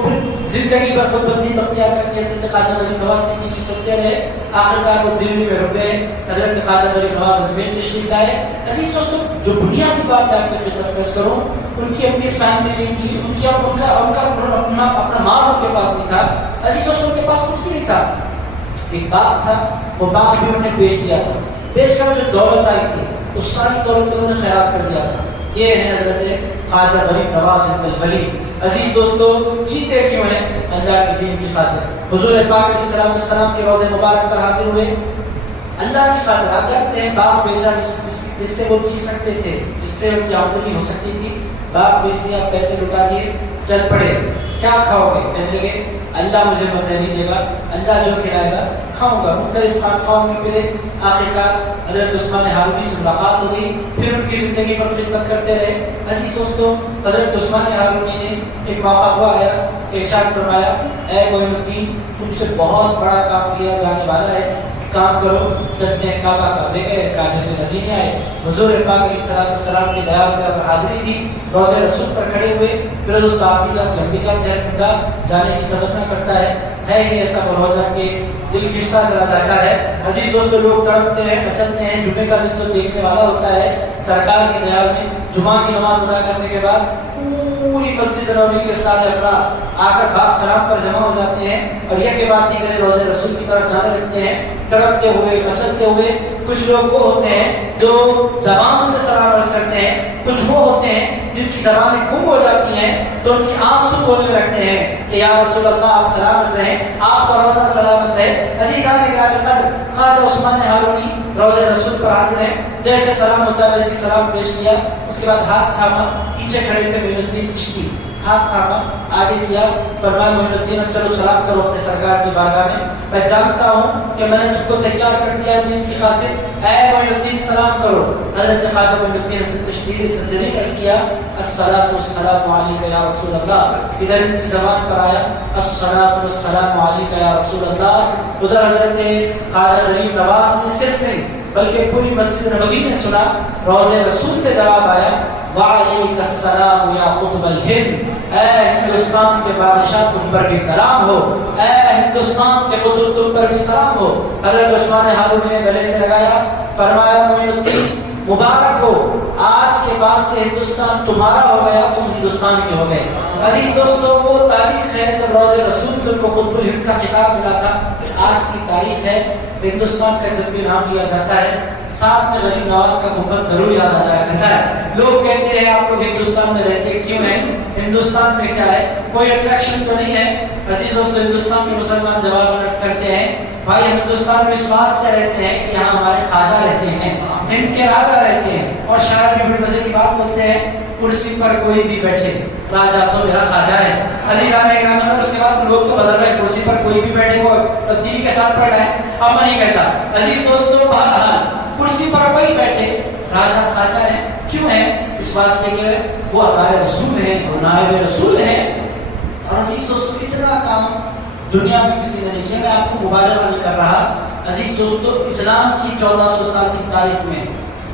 زندگی بھر خود الدین بختیار کر کے حضرت خواجہ غریب نواز کے پیچھے چلتے رہے، آخرکار وہ دلی میں رک گئے، حضرت خواجہ غریب نواز اجمیر تشریف لائے۔ عزیز دوستو، جو بنیادی بات میں آپ کی خدمت پیش کروں، ان کی اپنی فیملی نہیں تھی، ان کا اپنا مال ان کے پاس نہیں تھا، عزیز دوستو ان کے پاس کچھ بھی نہیں تھا۔ ایک باغ تھا، وہ باغ بھی انہوں نے بیچ دیا تھا، بیچ کر جو دولت آئی تھی اس ساری دولت میں انہوں نے خیرات کر دیا تھا۔ یہ ہے حضرت خواجہ غریب نواز ہند الولی۔ عزیز دوستو، جیتے کیوں ہیں؟ اللہ کے دین کی خاطر۔ حضور پاک علیہ الصلوۃ والسلام کے روضے مبارک پر حاضر ہوئے اللہ کی خاطر۔ آپ جانتے ہیں باغ بیچا جس سے وہ جی سکتے تھے، جس سے ان کی آمدنی ہو سکتی تھی، باغ بیچ دیا، پیسے لٹا دیے، چل پڑے۔ کیا کھاؤ گے؟ کہنے لگے اللہ مجھے مرنے نہیں دے گا، اللہ جو کھلائے گا کھاؤں گا، مختلف خانقاہوں میں پھرے، آخرکار حضرت عثمان ہارونی سے ملاقات ہو گئی، پھر ان کی زندگی پر خدمت کرتے رہے۔ عزیز دوستو، حضرت عثمان ہارونی نے ایک موقع ہوا آیا کہ ارشاد فرمایا اے معین الدین، تم سے بہت بڑا کام کیا جانے والا ہے، کام کرو، چلتے ہیں کعبہ کعبے گئے، کعبے سے مدینے آئے، حضور پاک علیہ الصلوۃ والسلام کی دیار پر حاضری تھی، روضہ رسول پر کھڑے ہوئے۔ پھر دوست آپ بھی جب بھی بندہ جانے کی تمنا کرتا ہے ہی ایسا وہ روزہ کہ دل کھینچتا چلا جاتا ہے۔ عزیز دوستو، لوگ تڑپتے ہیں، مچلتے ہیں، جمعے کا دن تو دیکھنے والا ہوتا ہے۔ سرکار کی دیار میں جمعہ کی نماز ادا کرنے کے بعد پوری مسجد نبوی کے سارے افراد آ کر باغ سلام پر جمع ہو جاتے ہیں اور یہ کے بعد دیگر روزے رسول کی طرف جانے لگتے ہیں، تڑپتے ہوئے، مچلتے ہوئے۔ کچھ لوگ وہ ہوتے ہیں جو زبان سے سلام عرض کرتے ہیں، کچھ وہ ہوتے ہیں جن کی زبانیں گم ہو جاتی ہیں تو ان کی آنسو بولنے لگتے ہیں کہ یا رسول اللہ آپ سلامت رہیں، آپ کا روزہ سلامت رہے۔ عزیزان گرامی قدر، خواجہ عثمان ہارونی روزے رسول پر حاضر ہیں، جیسے سلام ہوتا ہے ویسے سلام پیش کیا، اس کے بعد ہاتھ تھاما، پیچھے کھڑے تھے معین الدین چشتی، ہاتھ تھاما، آگے کیا، فرمایا معین الدین اب چلو سلام کرو اپنے سرکار کی بارگاہ میں جانتا ہوں کہ میں نے تم کو تیار کر دیا دین کی خاطر، اے معین الدین سلام کرو۔ حضرت خواجہ معین الدین حسن چشتی سنجری عرض کیا الصلاۃ والسلام علیک یا رسول اللہ، ادھر ان کی زبان پر آیا الصلاۃ والسلام علیک یا رسول اللہ، ادھر حضرت خواجہ غریب نواز نے صرف نہیں بلکہ پوری مسجد نبوی نے سنا، روضے رسول سے جواب آیا وعلیک السلام یا قطب الہند، اے ہندوستان کے بادشاہ تم پر بھی سلام ہو، اے ہندوستان کے قطب تم پر بھی سلام ہو۔ حضرت عثمان ہارونی نے گلے سے لگایا، فرمایا معین الدین مبارک ہو، آج کے بعد سے ہندوستان تمہارا ہو گیا، تم ہندوستان کے ہو گئے۔ عزیز دوستو، وہ تاریخ ہے جب روضے رسول سے ان کو قطب الہند کا خطاب ملا تھا، آج کی تاریخ ہے ہندوستان کا جب بھی نام لیا جاتا ہے ساتھ میں غریب نواز کا گنبد ضرور یاد آ جایا کرتا ہے۔ لوگ کہتے ہیں آپ لوگ ہندوستان میں رہتے کیوں ہیں؟ ہندوستان میں کیا ہے؟ کوئی اٹریکشن تو نہیں ہے؟ عزیز دوستو، ہندوستان کے مسلمان جواب عرض کرتے ہیں بھائی ہندوستان میں وشواس کیا رہتے ہیں کہ یہاں ہمارے خواجہ رہتے ہیں، ہند کے راجا رہتے ہیں، اور شاعر بھی بڑی مزے کی بات بولتے ہیں، کرسی پر کوئی بھی بیٹھے راجا تو میرا خواجہ ہے۔ علی گڑھ میں کہا مطلب اس کے بعد لوگ تو بدل رہے ہیں، کرسی پر کوئی بھی بیٹھے وہ تبدیلی کے ساتھ پڑھ رہا ہے، اب میں نہیں کہتا۔ عزیز دوستو بہرحال کرسی پر کوئی بیٹھے راجا خواجہ ہے، کیوں ہے؟ اس واسطے کہ وہ عطا رسول ہے، وہ نائب رسول ہے۔ اور عزیز دوستو اتنا کام دنیا میں کسی نے نہیں کیا، میں آپ کو مبالغہ نہیں کر رہا۔ عزیز دوستو اسلام کی 1400 سال کی تاریخ میں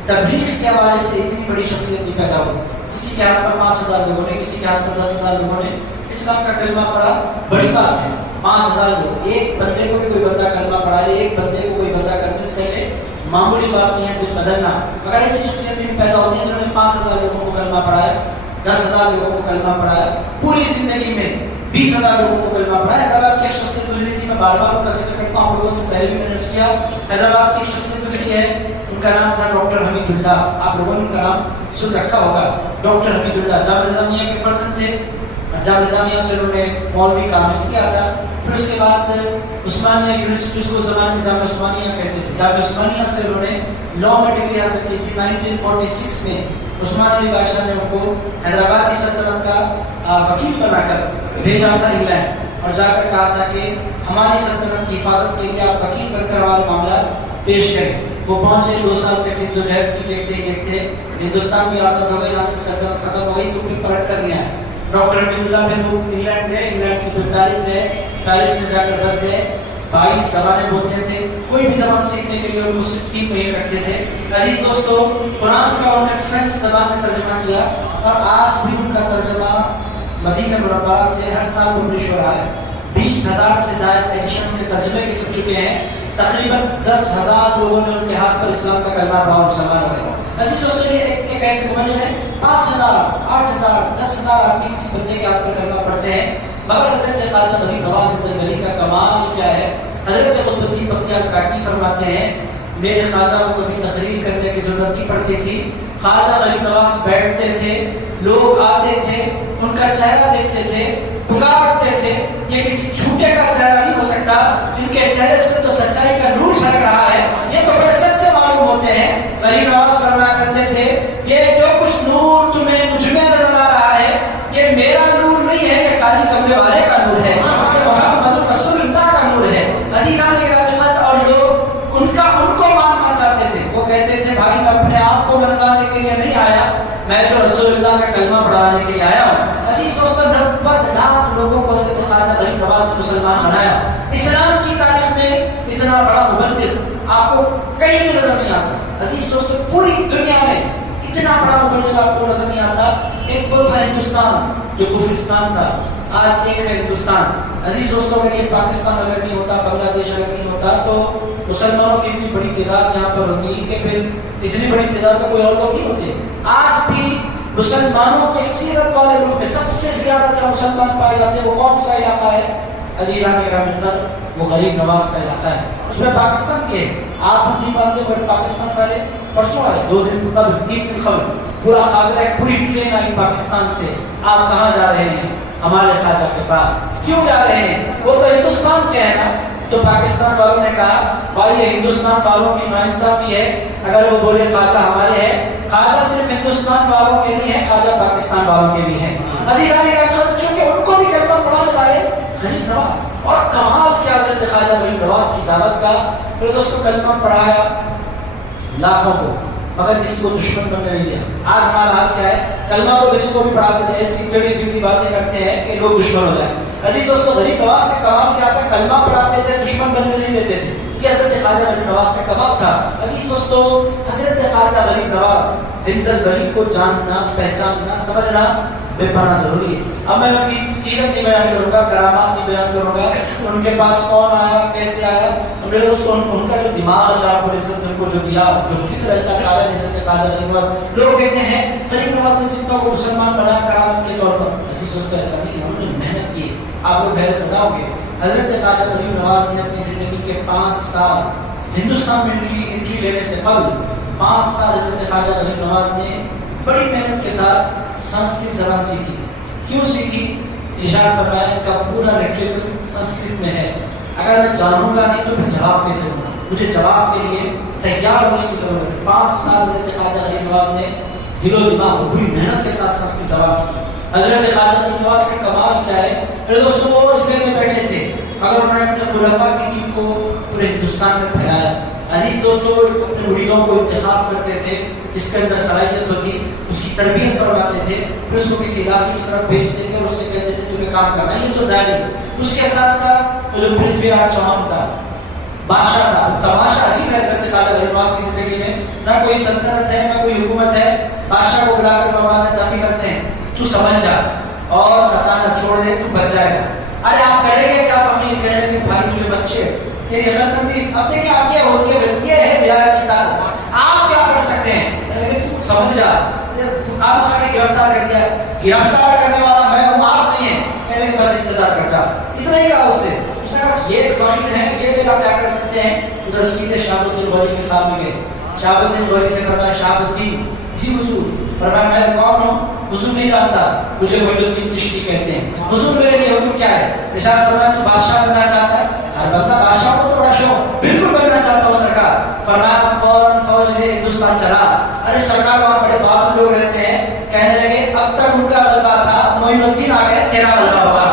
تبلیغ کے حوالے سے اتنی بڑی شخصیت نہیں پیدا ہوئی۔ کسی کے ہاتھ پر 5000 لوگوں نے، کسی کے ہاتھ پر 10,000 لوگوں نے اسلام کا کلمہ پڑھا، بڑی بات ہے۔ 5000 لوگ، ایک بندے کو بھی کوئی بندہ کلمہ پڑھا لے، ایک بندے کو کوئی بندہ کنوینس کر لے، معمولی بات نہیں ہے دل بدلنا۔ مگر ایسی شخصیت بھی پیدا ہوتی ہے جنہوں نے 5000 لوگوں کو کلمہ پڑھایا، 10,000 لوگوں کو کلمہ پڑھایا، پوری زندگی میں 20,000 لوگوں کو کلمہ پڑھایا۔ حیدرآباد کی ایک شخصیت گزری تھی، میں بار بار ان کا ذکر کرتا ہوں، آپ لوگوں سے پہلے بھی میں نے عرض کیا، حیدرآباد کی ایک شخصیت گزری ہے، ان کا نام تھا ڈاکٹر حمید اللہ۔ آپ لوگوں نے ان کا نام سن رکھا ہوگا، ڈاکٹر حمید اللہ جامعہ نظامیہ کے فرزند تھے۔ جامعہ نظامیہ سے انہوں نے مولوی کامل کیا تھا، پھر اس کے بعد عثمانیہ یونیورسٹی، اس کو زمانے میں جامعہ عثمانیہ کہتے تھے، جامعہ عثمانیہ سے انہوں نے لا میں ڈگری حاصل کی تھی۔ 1946 میں عثمان علی بادشاہ نے ان کو حیدرآباد کی سلطنت کا وکیل بنا کر بھیجا تھا انگلینڈ، اور جا کر کہا تھا کہ ہماری سلطنت کی حفاظت کے لیے آپ وکیل بن کر ہمارے معاملات پیش کریں۔ وہ پہنچے، 2 سال تک جدوجہد کی، دیکھتے ہندوستان بھی آزاد ہو گئی، یہاں سے سلطنت ختم ہو گئی، تو پھر پلٹ کر لیا۔ ڈاکٹر حمید اللہ پھر وہ انگلینڈ گئے، انگلینڈ سے پھر پیرس گئے، پیرس میں جا کر بس گئے، 22 زبانیں بولتے تھے، کوئی بھی زبان سیکھنے کے لیے وہ صرف 3 مہینے رکھتے تھے۔ عزیز دوستو قرآن کا انہوں نے فرینچ زبان میں ترجمہ کیا، اور آج بھی ان کا ترجمہ مدینہ منورہ سے ہر سال پبلش ہو رہا ہے۔ 20,000 سے زائد ایڈیشن کے ترجمے کے چھپ چکے ہیں، تقریباً 10,000 لوگوں نے ان کے ہاتھ پر اسلام کا کلمہ پڑھا اور مسلمان ہو گئے۔ عزیز دوستو یہ ایک ایسے مملک ہے، 5,000 8,000 10,000 آدمی کسی بندے کے ہاتھ پر کلمہ پڑھتے ہیں۔ مگر حضرت خواجہ غریب نواز الدین کا کمال کیا ہے؟ حضرت خود الدین بختیار کاکی فرماتے ہیں میرے خواجہ کو کبھی تقریر کرنے کی ضرورت نہیں پڑتی تھی، خواجہ غریب نواز بیٹھتے تھے، لوگ آتے تھے، ان کا چہرہ دیکھتے تھے، پکارتے تھے۔ یہ کسی جھوٹے کا چہرہ نہیں ہو سکتا، جن کے چہرے سے تو سچائی کا نور چھلک رہا ہے، یہ تو بڑے سچے معلوم ہوتے ہیں۔ غریب نواز فرمایا کرتے تھے یہ جو کچھ نور تمہیں مجھ میں نظر آ رہا ہے یہ میرا نور نہیں ہے، یہ قاضی کمرے والے کا نور ہے، یہ محمد رسول اللہ کا نور ہے۔ عزیزان گرامی، اور لوگ ان کو ماننا چاہتے تھے، وہ کہتے تھے بھائی میں اپنے آپ کو منوانے کے لیے نہیں آیا، میں تو رسول اللہ کا کلمہ پڑھانے کے لیے آیا ہوں۔ عزیز دوستو 90 لاکھ لوگوں کو حضرت خواجہ غریب نواز نے مسلمان بنایا۔ اسلام کی تاریخ میں اتنا بڑا مبلغ آپ کو کہیں بھی نظر نہیں آتا۔ عزیز دوستو پوری دنیا میں اتنا بڑا مبلغ آپ کو نظر نہیں آتا۔ ایک وہ تھا ہندوستان جو کفرستان تھا، آج ایک ہے ہندوستان۔ عزیز دوستو اگر یہ پاکستان اگر نہیں ہوتا، بنگلہ دیش اگر نہیں ہوتا، تو مسلمانوں کی اتنی بڑی تعداد یہاں پر ہوتی کہ پھر اتنی بڑی تعداد میں کوئی اور لوگ نہیں ہوتے۔ آج بھی مسلمانوں کی اکثریت والے ملک میں سب سے زیادہ جو مسلمان پائے جاتے ہیں وہ کون سا علاقہ ہے؟ عزیزان گرامی، وہ غریب نواز کا علاقہ ہے، اس میں پاکستان کی ہے۔ آپ ہم نہیں مانتے مگر پاکستان والے پرسوں آئے، 2 دن قبل 3 دن قبل پورا قافلہ ہے، پوری ٹرین آئی پاکستان سے۔ آپ کہاں جا رہے ہیں؟ ہمارے خواجہ کے پاس۔ کیوں جا رہے ہیں؟ وہ تو ہندوستان کے ہیں نا۔ تو پاکستان والوں نے کہا بھائی یہ ہندوستان والوں کی ناانصافی ہے، اگر وہ بولے خواجہ ہمارے ہیں، خواجہ صرف ہندوستان والوں کے لیے ہے، خواجہ پاکستان والوں کے لیے ہے۔ عزیزان گرامی، چونکہ ان کو بھی کلمہ پڑھانے والے غریب نواز، اور کمال کیا حضرت خواجہ غریب نواز کی دعوت کا، پھر دوستوں کلمہ پڑھایا لاکھوں کو، مگر کسی کو دشمن بننے نہیں دیا۔ آج ہمارا حال کیا ہے؟ کلمہ تو کسی کو بھی پڑھاتے ہیں، ایسی چڑی دل باتیں کرتے ہیں کہ لوگ دشمن ہو جائیں۔ عزیز دوستو غریب نواز کا کمال کیا تھا؟ کلمہ پڑھاتے تھے، دشمن بننے نہیں دیتے تھے۔ یہ حضرت خواجہ غریب نواز کا کمال تھا۔ عزیز دوستو حضرت خواجہ غریب نواز ہند البری کو جاننا، پہچاننا، سمجھنا بے پناہ ضروری ہے۔ اب میں ان کی سیرت نہیں بیان کروں گا، کرامات نہیں بیان کروں گا، ان کے پاس کون آیا، کیسے آیا۔ میرے دوستوں ان کا جو دماغ اللہ رب العزت نے ان کو جو دیا، جو فکر اللہ تعالیٰ نے حضرت خواجہ غریب نواز، لوگ کہتے ہیں غریب نواز نے جتنا کو مسلمان بنایا کرامت کے طور پر، عزیز دوستو ایسا نہیں ہے، انہوں نے محنت کی۔ آپ لوگ خیر سدا ہوں گے، حضرت خواجہ غریب نواز نے اپنی زندگی کے 5 سال ہندوستان میں انٹری لینے سے قبل 5 سال حضرت خواجہ غریب نواز نے بڑی محنت کے ساتھ سنسکرت زبان سیکھی۔ کیوں سیکھی؟ ارشاد فرمایا کہ پورا لٹریچر سنسکرت میں ہے، اگر میں جانوں گا نہیں تو پھر جواب کیسے ہوگا؟ مجھے جواب کے لیے تیار ہونے کی ضرورت ہے۔ 5 سال حضرت خواجہ غریب نواز نے دل و دماغ بڑی محنت کے ساتھ ساتھ کی جواب کی۔ حضرت خواجہ غریب نواز کا کمال کیا ہے؟ میرے دوستوں وہ اجمیر میں بیٹھے تھے مگر انہوں نے اپنے خلفاء کی ٹیم کو پورے ہندوستان میں پھیلایا۔ عزیز دوستوں اپنے مریدوں کو انتخاب کرتے تھے جس کے اندر صلاحیت ہوتی، اس کی تربیت فرماتے تھے، پھر اس کو کسی علاقے کی طرف بھیجتے تھے اور اس سے کہتے تھے تمہیں کام کرنا ہے، یہ تو ظاہر ہے۔ اس کے ساتھ ساتھ جو پرتھوی راج چوہان تھا بادشاہ تھا، تماشا عجیب ہے حضرت خواجہ غریب نواز کی زندگی میں، نہ کوئی سلطنت ہے نہ کوئی حکومت ہے، بادشاہ کو بلا کر فرماتے ہیں تعمیر کرتے ہیں تو سمجھ جا اور ستانا چھوڑ دے تو بچ جائے گا۔ ارے آپ کہیں گے کیا فقیر کہنے لگے بھائی مجھے بچے تیری غلطی اب دیکھیں آپ یہ ہوتی ہے یہ ہے ولایت کی طاقت، آپ کیا کر سکتے ہیں؟ سمجھ جا آپ گرفتار کر دیا، گرفتار کرنے والا میں ہوں آپ نہیں ہے، بس انتظار کر جا، اتنا ہی کہا اس سے۔ اس نے کہا یہ فقیر ہیں یہ میرا کیا کر سکتے ہیں؟ ادھر سیدھے شہاب الدین غوری کے خواب میں گئے، شہاب الدین غوری سے فرمایا شہاب الدین جی حضور، فرمایا میں کون ہوں؟ حضور نہیں جانتا، مجھے معین الدین چشتی کہتے ہیں۔ حضور میرے لیے حکم کیا ہے؟ ارشاد فرمایا تو بادشاہ بننا چاہتا ہے؟ ہر بندہ بادشاہ کو تو بڑا شوق، بالکل بننا چاہتا ہوں سرکار۔ فرمایا فوراً فوج لے ہندوستان چلا۔ ارے سرکار وہاں بڑے بہادر لوگ رہتے ہیں، کہنے لگے اب تک ان کا غلبہ تھا، معین الدین آ گئے تیرا غلبہ ہوگا۔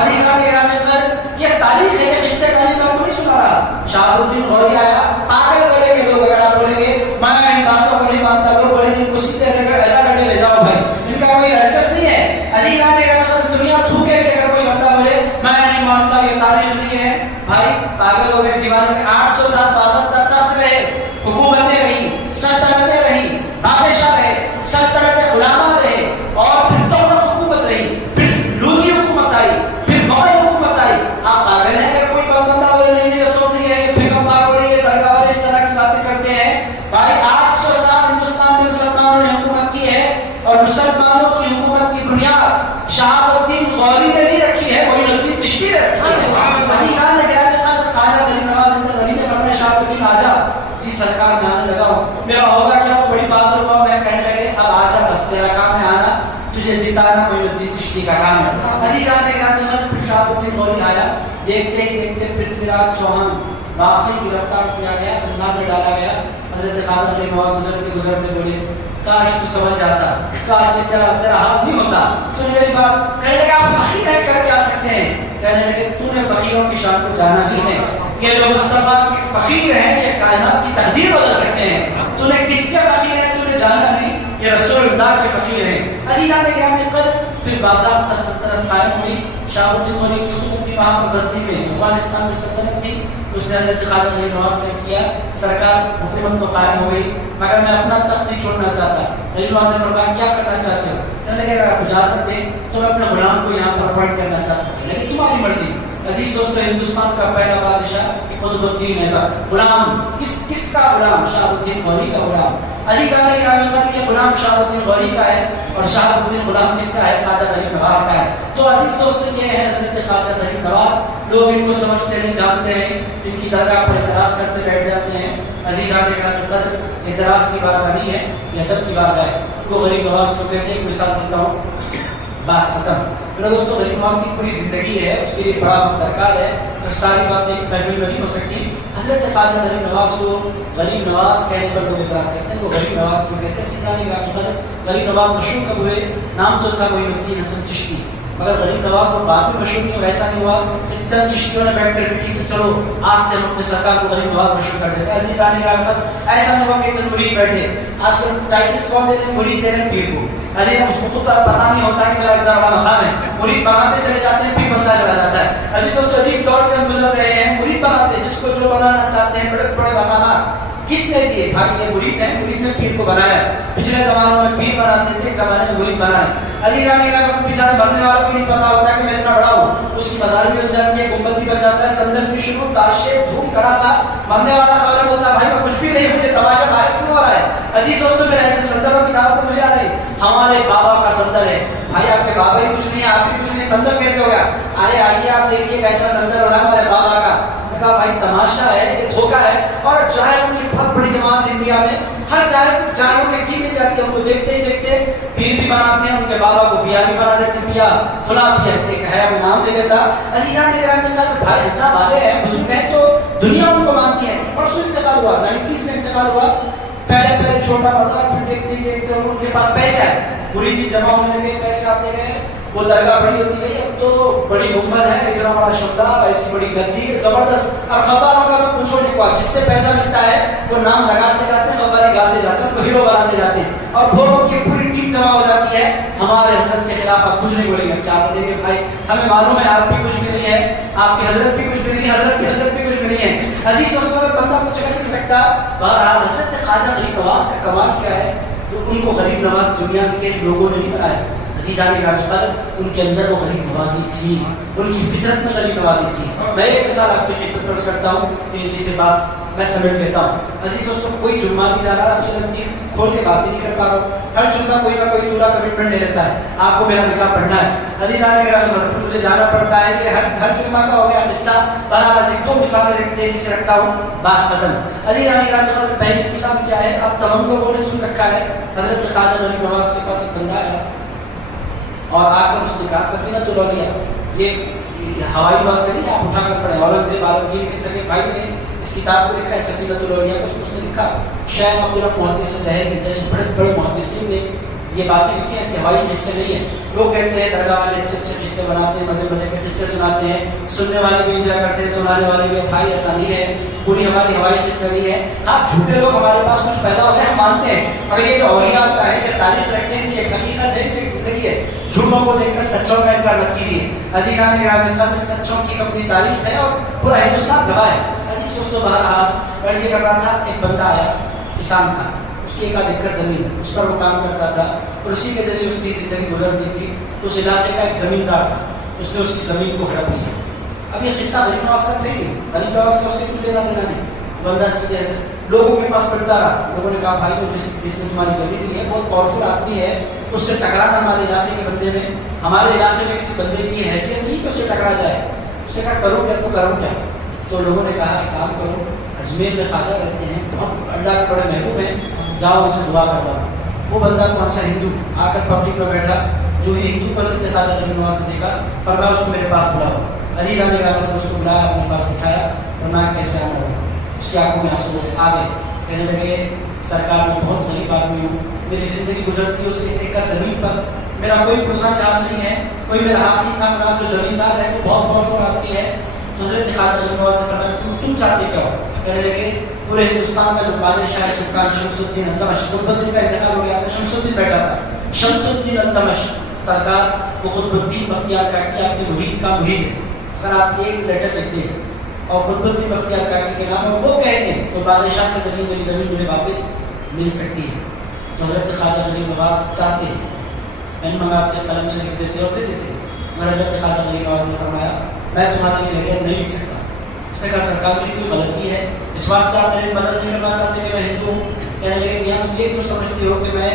عزیزان گرامی قدر یہ تاریخ ہے جس سے کہانی میں آپ کو نہیں سنا رہا۔ شہاب الدین غوری آیا، پاگل بولیں گے لوگ اگر آپ بولیں گے میں ان باتوں کو نہیں مانتا، لوگ بولیں گے کسی طرح لے جاؤ بھائی، ان کا کوئی ایڈریس نہیں ہے۔ عزیزان گرامی دنیا تھوکے کہ اگر کوئی بندہ بولے میں نہیں مانتا یہ تاریخ نہیں ہے، بھائی پاگل ہو گئے دیوانے کے 800 سال باضابطہ تخت رہے، حکومتیں رہی، سلطنتیں رہی، بادشاہ رہے، سلطنتیں غلامہ رہے، اور پھر توغ حکومت رہی، پھر لوگی حکومت آئی، پھر مغل حکومت آئی۔ آپ پاگل ہیں کہ کوئی بندہ بولے نہیں یہ سو نہیں ہے، یہ پھکم پاک ہو رہی ہے، درگاہ والے اس طرح کی باتیں کرتے ہیں۔ بھائی 800 سال ہندوستان میں مسلمانوں نے حکومت کی ہے، اور مسلمانوں کی حکومت کی بنیاد شہاب الدین غوری نے نہیں رکھی ہے، معین الدین چشتی نے رکھی ہے۔ عزیزان نے کہا کہ خواجہ غریب نواز غنی نے فرمایا شہاب الدین آجا، جی سرکار میں آنے لگا ہوں، میرا ہوگا کیا؟ وہ بڑی بہادر قوم ہے، کہنے لگے اب آجا بس تیرا کام ہے آنا، تجھے جتانا معین الدین چشتی کا کام ہے۔ عزیزان نے کہا کہ شہاب الدین غوری آیا، دیکھتے ہی دیکھتے پرتھوی راج چوہان واقعی گرفتار کیا گیا، زندان میں ڈالا گیا۔ حضرت خواجہ غریب نواز گزرتے گزرتے بولے کاش تو سمجھ جاتا، کاش تیرا حق نہیں ہوتا، تو میری بات کہنے لگا آپ فقیر ہے کر کے آ سکتے ہیں، کہنے لگے تو نے فقیروں کی شان کو جانا نہیں ہے، یہ جو مصطفیٰ کے فقیر ہیں یہ کائنات کی تقدیر بدل سکتے ہیں، تو نے کس کے فقیر ہیں تو نے جانا نہیں، یہ رسول اللہ کے فقیر ہیں۔ عزیزان گرامی قدر پھر باضابطہ سلطنت قائم ہوئی، شہاب الدین غوری کی خطب بھی وہاں پر بستی میں افغانستان میں سلطنت تھی، اس نے حضرت خواجہ غریب نواز سے کیا سرکار حکومت تو قائم ہو گئی مگر میں اپنا تخت نہیں چھوڑنا چاہتا۔ غریب نواز نے فرمایا کیا کرنا چاہتے ہو؟ کہنے لگے اگر آپ اجازت دیں تو میں اپنے غلام کو یہاں پر اپوائنٹ کرنا چاہتا ہوں، لیکن تمہاری مرضی۔ عزیز دوستو ہندوستان کا پہلا بادشاہ قطب الدین ایبک، غلام کس کا غلام؟ شہاب الدین غوری کا غلام۔ عزیزان گرامی قدر یہ غلام شہاب الدین غوری کا ہے اور شہاب الدین غلام کس کا ہے؟ خواجہ غریب نواز کا ہے۔ تو عزیز دوستو یہ ہے حضرت خواجہ غریب نواز، لوگ ان کو سمجھتے نہیں جانتے ہیں، ان کی درگاہ پر اعتراض کرتے بیٹھ جاتے ہیں۔ عزیزان گرامی قدر اعتراض کی بات نہیں ہے، یہ ادب کی بات ہے۔ وہ غریب نواز کو کہتے ہیں، مثال دیتا ہوں بات ختم۔ میرا دوستو غریب نواز کی پوری زندگی ہے، اس کے لیے بڑا درکار ہے، اور ساری باتیں محفل میں نہیں ہو سکتی۔ حضرت خواجہ غریب نواز کو غریب نواز کہنے پر لوگ اعتراض کرتے ہیں، وہ غریب نواز کو کہتے ہیں۔ غریب نواز مشہور کب ہوئے؟ نام تو تھا معین الدین حسن چشتی، مگر غریب نواز کو بعد میں مشہور نہیں ہوا، ایسا نہیں ہوا کہ چند چشتیوں نے بیٹھ کر بیٹھی کہ چلو آج سے ہم اپنے سرکار کو غریب نواز مشہور کر دیتے ہیں۔ عزیزان گرامی ایسا نہیں ہوا کہ چند مرید بیٹھے، آج کل ٹائٹلس کون دیتے ہیں؟ مرید دے رہے ہیں پیر کو، ارے اس کو خود پتا نہیں ہوتا کہ میرا اتنا بڑا مقام ہے، مرید بناتے چلے جاتے ہیں، پھر بنتا چلا جاتا ہے۔ عزیز دوستو عجیب طور سے ہم گزر رہے ہیں، مرید بناتے جس کو جو بنانا چاہتے ہیں، بڑے بڑے مقامات کس نے دیے؟ بھائی یہ مرید ہیں، مرید نے پیر کو بنایا۔ پچھلے زمانوں میں پیر بناتے تھے، اس زمانے میں مرید بنائے۔ عزیزان گرامی بیچارے بننے والوں کو نہیں پتا ہوتا کہ میں اتنا بڑا ہوں، اس کی مزار بھی بن جاتی ہے، گنبد بھی بن جاتا ہے، سندر بھی شروع، تاشے دھوم کڑا تھا، بننے والا خبر ہوتا ہے بھائی میں کچھ بھی نہیں، مجھے تماشا باہر کیوں ہو رہا ہے؟ عزیز دوستو میرے ایسے سندروں کی دعوت مجھے آ رہی، ہمارے بابا کا سندر ہے۔ بھائی آپ کے بابا ہی کچھ نہیں ہے، آپ بھی کچھ نہیں، سندر کیسے ہو گیا؟ ارے آئیے آپ دیکھیے کیسا سندر ہو رہا ہے ہمارے بابا کا۔ کہا بھائی تماشا ہے، یہ دھوکہ ہے، اور جائے ان کی بہت بڑی جماعت انڈیا میں، ہر جائے جائوں کی ٹیم مل جاتی ہے، ہم کو دیکھتے ہی دیکھتے پیر بھی بناتے ہیں، ان کے بابا کو بیاری بنا دیتے پیا فلاں پیا ایک ہے وہ نام دے دیتا. عزیزان گرامی بھائی اتنا والے ہیں بزرگ ہیں تو دنیا ان کو مانتی ہے. پرسوں انتقال ہوا 90s میں انتقال ہوا. پہلے چھوٹا مذہب پھر دیکھتے ان کے پاس پیسہ ہے پوری دن جمع ہونے لگے پیسے آتے گئے. وہ درگاہ بڑی ہوتی گئی. اب تو بڑی عمر ہے اتنا بڑا شبدہ ایسی بڑی گدی زبردست. اور خبروں کا تو پوچھو نہیں ہوا جس سے پیسہ ملتا ہے وہ نام لگاتے جاتے ہیں خبریں گاتے جاتے ہیں ہیرو بناتے جاتے ہیں اور گھوڑوں کی پوری ٹیم جمع ہو جاتی ہے ہمارے حضرت کے خلاف. آپ کچھ نہیں بولیں گے کیا بولیں گے بھائی ہمیں معلوم ہے آپ بھی کچھ بھی نہیں ہے آپ کی حضرت بھی کچھ بھی نہیں ہے حضرت کی حضرت بھی کچھ بھی نہیں ہے. عزیز دوستوں بندہ کچھ کر نہیں سکتا. بہرحال حضرت خواجہ غریب نواز کا کمال کیا ہے تو ان کو غریب نواز دنیا کے لوگوں نے نہیں بنایا. عزیزان گرامی ان کے اندر وہ غریب نوازی تھی ان کی فطرت میں غریب نوازی تھی. میں ایک مثال آپ کی خدمت پیش کرتا ہوں تیزی سے بات میں سمجھ لیتا ہوں. عزیز دوستوں کوئی جمعہ نہیں جا رہا آپ کھول کے بات ہی نہیں کر پا رہا ہوں. ہر جمعہ کوئی نہ کوئی پورا کمٹمنٹ لے لیتا ہے آپ کو میرا نکاح پڑھنا ہے. عزیزان گرامی مجھے جانا پڑتا ہے کہ ہر جمعہ کا ہو گیا قصہ. بہرحال دو مثالیں تیزی سے رکھتا ہوں بات ختم. عزیزان گرامی پہلی مثال کیا ہے اب تمام لوگوں نے سن رکھا ہے حضرت خواجہ غریب نواز کے پاس ایک بندہ آیا اور آ کر اس نے کہا سفینۃ الاولیاء یہ ہوائی بات نہیں آپ اٹھا کر پڑھیں. اورنگزیب عالمگیر کے سگے بھائی نے اس کتاب کو لکھا ہے سفینۃ الاولیاء کو. اس نے لکھا شیخ عبداللہ محدث دہلوی جیسے بڑے بڑے محدثین نے یہ باتیں لکھی ہیں. ایسے ہوائی قصے نہیں ہیں. لوگ کہتے ہیں درگاہ والے اچھے اچھے قصے بناتے ہیں مزے مزے کے قصے سناتے ہیں سننے والے بھی انجوائے کرتے ہیں سنانے والے بھی. بھائی ایسا نہیں ہے پوری ہماری ہوائی قصے نہیں ہے. آپ جھوٹے لوگ ہمارے پاس کچھ پیدا ہو گئے ہم مانتے ہیں مگر یہ جو اولیاء کا ہے کہ تاریخ رکھتے ہیں کہ حقیقت ہے کہ زندگی ہے. جھوٹوں کو دیکھ کر سچوں کا انکار مت کیجیے. عزیزان گرامی سچوں کی اپنی تاریخ ہے اور پورا ہندوستان گواہ ہے. عزیز دوستوں بہرحال میں یہ کر رہا تھا ایک بندہ آیا کسان کا اس کی 1 آدھ ایکڑ زمین اس پر وہ کام کرتا تھا اور اسی کے ذریعے اس کی زندگی گزرتی تھی. اس علاقے کا ایک زمیندار تھا اس نے اس کی زمین کو ہڑپ لیا. اب یہ قصہ غریب نواز کا نہیں غریب نواز کا اس سے کچھ لینا دینا نہیں. بندہ سیدھے لوگوں کے پاس پڑتا رہا. لوگوں نے کہا بھائی جس نے تمہاری زمین لی ہے بہت پاورفل آدمی ہے اس سے ٹکرانا ہمارے علاقے کے بندے میں ہمارے علاقے میں کسی بندے کی حیثیت نہیں کہ اس سے ٹکرا جائے. اس نے کہا کرو کیا تو کرو کیا. تو لوگوں نے کہا ایک کام کرو اجمیر میں خواجہ رہتے ہیں بہت اللہ کے بڑے محبوب ہیں جاؤ ان سے دعا کر دو. وہ بندہ کون سا ہندو آ کر پبلک میں بیٹھا جو ہندو پر خواجہ غریب نواز نے دیکھا فرمایا اس کو میرے پاس بلاؤ. عزیز آنے کا اس کو بلایا اپنے پاس بٹھایا فرمایا کیسے آنا ہو. اس کی آنکھوں میں آنسو آ گئے. کہنے لگے سرکار میں بہت غریب آدمی ہوں میری زندگی گزرتی ہے اس 1 ایکڑ زمین پر میرا کوئی پرسان کام نہیں ہے کوئی میرا ہاتھ نہیں تھا. میرا جو زمیندار ہے وہ بہت پاورفل آدمی ہے. تو حضرت خواجہ غریب نواز نے فرمایا تم چاہتے کیا ہو. کہنے لگے پورے ہندوستان کا جو بادشاہ ہے سلطان شمس الدین التمش قطب الدین کا انتقال ہو گیا تھا. شمس الدین بیٹھا تھا شمس الدین التمش سرکار وہ قطب الدین بختیار کاکی آپ کے مرید کا مرید ہے. اگر آپ ایک لیٹر لکھتے ہیں اور قطب الدین بختیار کاکی کے نام اور وہ کہتے ہیں تو بادشاہ کے ذریعے میری زمین مجھے واپس مل سکتی ہے. تو حضرت خواجہ غریب نواز چاہتے ہیں میں نے آپ سے قلم سے لکھ دیتے اور دے دیتے. مگر حضرت خواجہ غریب نواز نے فرمایا میں تمہارے لیے لیٹر نہیں لکھ سکتا. اس نے کہا سرکار میری کوئی غلطی ہے اس واسطے آپ میری مدد نہیں کرنا چاہتے کہ میں ہندو ہوں. کہنے لگے یہاں تم یہ کیوں سمجھتے ہو کہ میں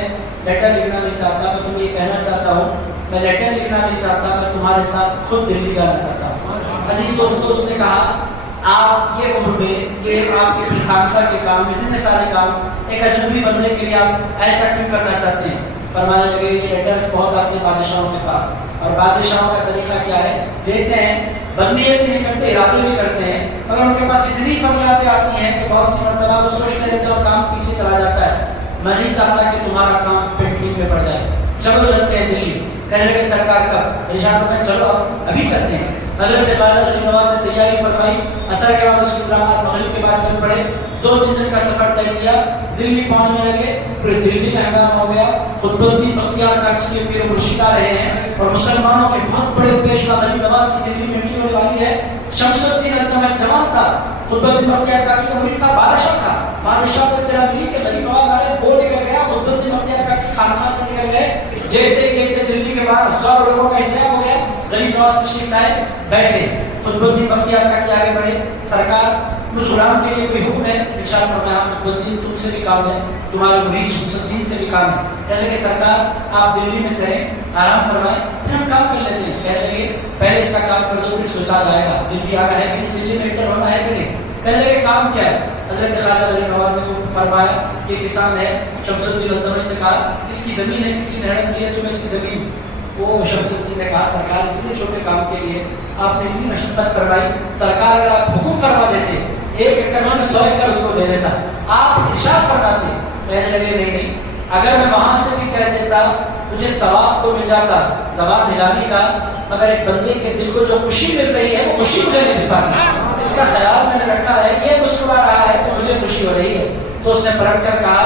لیٹر لکھنا نہیں چاہتا. میں تمہیں یہ کہنا چاہتا ہوں میں لیٹر لکھنا نہیں چاہتا میں تمہارے ساتھ خود دلی جانا چاہتا ہوں. عزیز دوستو اس نے کہا آپ یہ عمر میں یہ آپ کے خانسہ کے کام اتنے سارے کام ایک اجنبی بندے کے لیے آپ ایسا کیوں کرنا چاہتے ہیں. فرمانے لگے یہ لیٹرز بہت آتے ہیں بادشاہوں کے پاس اور بادشاہوں کا طریقہ کیا ہے دیتے ہیں بدنیت نہیں کرتے ارادے بھی کرتے ہیں مگر ان کے پاس اتنی فریادیں آتی ہیں کہ بہت سی مرتبہ وہ سوچتے رہتے اور کام پیچھے چلا جاتا ہے. میں نہیں چاہتا کہ تمہارا کام پینڈنگ میں پڑ جائے. چلو چلتے ہیں دلی. کہنے لگے سرکار کب ارشاد فرمایا چلو ابھی چلتے ہیں. حضرت خواجہ غریب نواز نے تیاری فرمائی. عصر کے بعد اس کی ملاقات مغرب کے بعد چل پڑے. 2-3 دن کا سفر طے کیا. دلی پہنچنے لگے. پورے دلی میں ہنگامہ ہو گیا. قطب الدین بختیار کاکی کے پیر مرشدہ رہے ہیں اور مسلمانوں کے بہت بڑے پیشوا غریب نواز کی دلی میں انٹری ہونے والی ہے. شمس الدین التمش جوان تھا. قطب الدین بختیار کاکی کا مرید تھا. بادشاہ تھا. بادشاہ کو اطلاع ملی کہ غریب نواز آ رہے. وہ نکل گیا. قطب الدین بختیار کاکی خانقاہ سے نکل گئے. دیکھتے دیکھتے دلی کے بعد 1000 لوگوں کا انتظام ہو گیا. غریب نواز تشریف لائے بیٹھے. قطب الدین بختیار کاکی آگے بڑھے. سرکار مجھ غلام کے لیے کوئی حکم ہے. ارشاد فرمایا قطب الدین تم سے بھی کام ہے تمہارے مرید شمس الدین سے بھی کام ہے. کہنے لگے سرکار آپ دلی میں چلیں آرام فرمائیں پھر ہم کام کر لیتے ہیں. کہنے لگے پہلے اس کا کام کر دو پھر سوچا جائے گا دلی آ رہا ہے کہ دلی میں انٹر ہونا ہے کہ نہیں. کہنے لگے کام کیا ہے. حضرت خواجہ غریب نواز نے فرمایا یہ کسان ہے، شمس الدین التمش سے کہا اس کی زمین ہے، کسی نے ہڑپ دی ہے تمہیں اس کی زمین. وہ شمس الدین نے کہا سرکار اتنے چھوٹے کام کے لیے آپ نے اتنی مشقت فرمائی، سرکار اگر آپ حکم فرما دیتے 1 ایکڑ میں 100 ایکڑ اس کو دے دیتا. آپ ارشاد فرماتے، کہنے لگے نہیں، اگر میں وہاں سے بھی کہہ دیتا مجھے ثواب تو مل جاتا زبان ہلانے کا، مگر ایک بندے کے دل کو جو خوشی مل رہی ہے وہ خوشی مجھے نہیں مل پاتی. اس کا خیال میں نے رکھا ہے، یہ مسکرا رہا ہے تو مجھے خوشی ہو رہی ہے. تو اس نے پلٹ کر کہا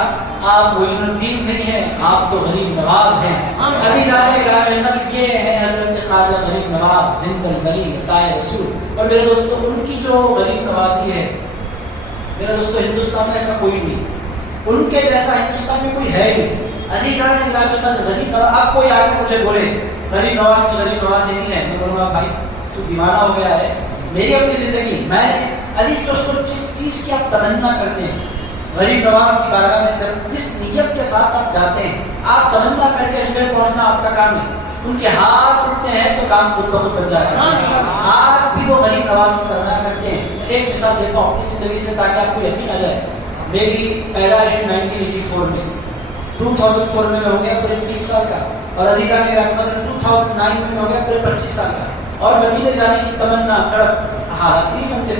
آپ معین الدین نہیں ہیں، آپ تو غریب نواز ہیں. عزیزان گرامی، یہ ہے حضرت خواجہ غریب نواز زند الولی عطائے رسول. اور میرے دوستو ان کی جو غریب نوازی ہے میرے دوستو ہندوستان میں ایسا کوئی نہیں، ان کے جیسا ہندوستان میں کوئی ہے نہیں. عزیزان گرامی، غریب نواز آپ کوئی آگے مجھے بولے غریب نواز کی غریب نواز یہ نہیں ہے، میں بولوں گا بھائی تو دیوانہ ہو گیا ہے. میری اپنی زندگی میں عزیز دوستو جس چیز کی آپ تمنا کرتے ہیں غریب نواز کی بارگاہ میں جس نیت کے ساتھ آپ جاتے ہیں، آپ تمنا کر کے اجمیر پہنچنا آپ کا کام ہے. ان کے ہاتھ اٹھتے ہیں تو کام خود بخود بن جائے گا. آج بھی وہ غریب نواز کی تمنا کرتے ہیں. ایک مثال دیتا ہوں اپنی زندگی سے تاکہ آپ کو یقین آ جائے. میری پیدائش 1984 میں 2004 میں ہو گیا پورے 20 سال کا، اور عزیزہ نے 2009 میں ہو گیا پورے 25 سال کا. اور مدینے جانے کی تمنا تڑپ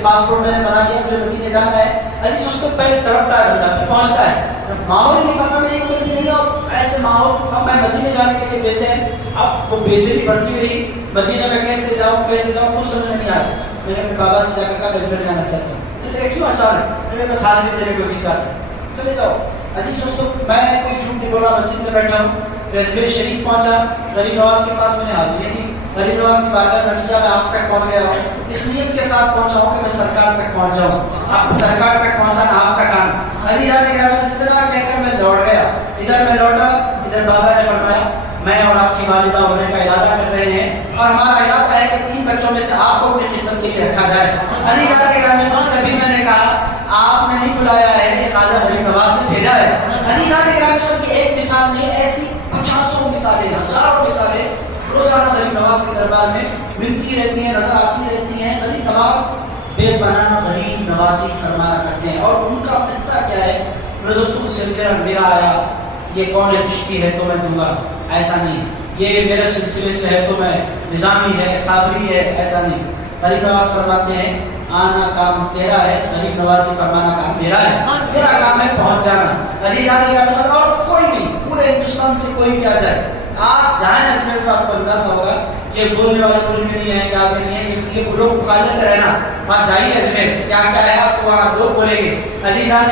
پاسپورٹ میں نے بنا لیا، مجھے مدینے جانا ہے. ایسے اس کو پہلے تڑپتا ہے بندہ، پھر پہنچتا ہے. ماحول نہیں پکا میری عمر بھی نہیں، اور ایسے ماحول اب میں مدینے جانے کے لیے بے چین. اب وہ بےچینی بڑھتی رہی، مدینے میں کیسے جاؤں کچھ سمجھ میں نہیں آیا. میں نے بابا سے جا کر کہا اجمیر جانا چاہتا ہوں. کیوں اچانک؟ میں بس حاضری دینے کو نہیں چاہتا، چلے جاؤ. عزیز دوستو میں کوئی جھوٹ نہیں بولا، مسجد میں بیٹھا ہوں، اجمیر شریف پہنچا، غریب نواز کے پاس میں نے حاضری دی. غریب نواز کی بارگاہ نتیجہ میں آپ تک پہنچ گیا ہوں، اس نیت کے ساتھ پہنچا ہوں کہ میں سرکار تک پہنچ جاؤں. آپ سرکار تک پہنچانا آپ کا کام. عزیزان اتنا کہہ کر میں لوٹ گیا. ادھر میں لوٹا، ادھر بابا نے فرمایا میں اور آپ کی والدہ ہونے کا ارادہ کر رہے ہیں، اور ہمارا ارادہ ہے کہ 3 بچوں میں سے آپ کو اپنی خدمت کے لیے رکھا جائے. عزیزان تبھی میں نے کہا آپ نے نہیں بلایا ہے، یہ خواجہ غریب نواز نے بھیجا ہے. عزیزان کی ایک مثال نہیں، ایسی 50 مثالیں، ہزاروں مثالیں روزانہ غریب نواز کے دربار میں ملتی رہتی ہیں، نظر آتی رہتی ہیں. غریب نواز بے بنانا غریب نوازی فرمایا کرتے ہیں. اور ان کا قصہ کیا ہے میرے دوستوں؟ سلسلہ میرا آیا، یہ کون ہے چشتی ہے تو میں دوں گا، ایسا نہیں. یہ میرے سلسلے سے ہے تو میں نظامی ہے صابری ہے، ایسا نہیں. غریب نواز فرماتے ہیں آنا کام تیرا ہے، غریب نواز کی فرمانا کام میرا ہے. میرا کام ہے پہنچ جانا. عزیزان اور کوئی نہیں، پورے ہندوستان سے کوئی بھی آ جائے، آپ جائیں اجمیر کا آپ کو اندازہ ہوگا کہ بولنے والے کچھ بھی نہیں ہے، کیا بھی نہیں ہے. یہ لوگ پکارتے رہنا، وہاں جائیے اجمیر کیا کیا ہے آپ کو وہاں لوگ بولیں گے. عزیزان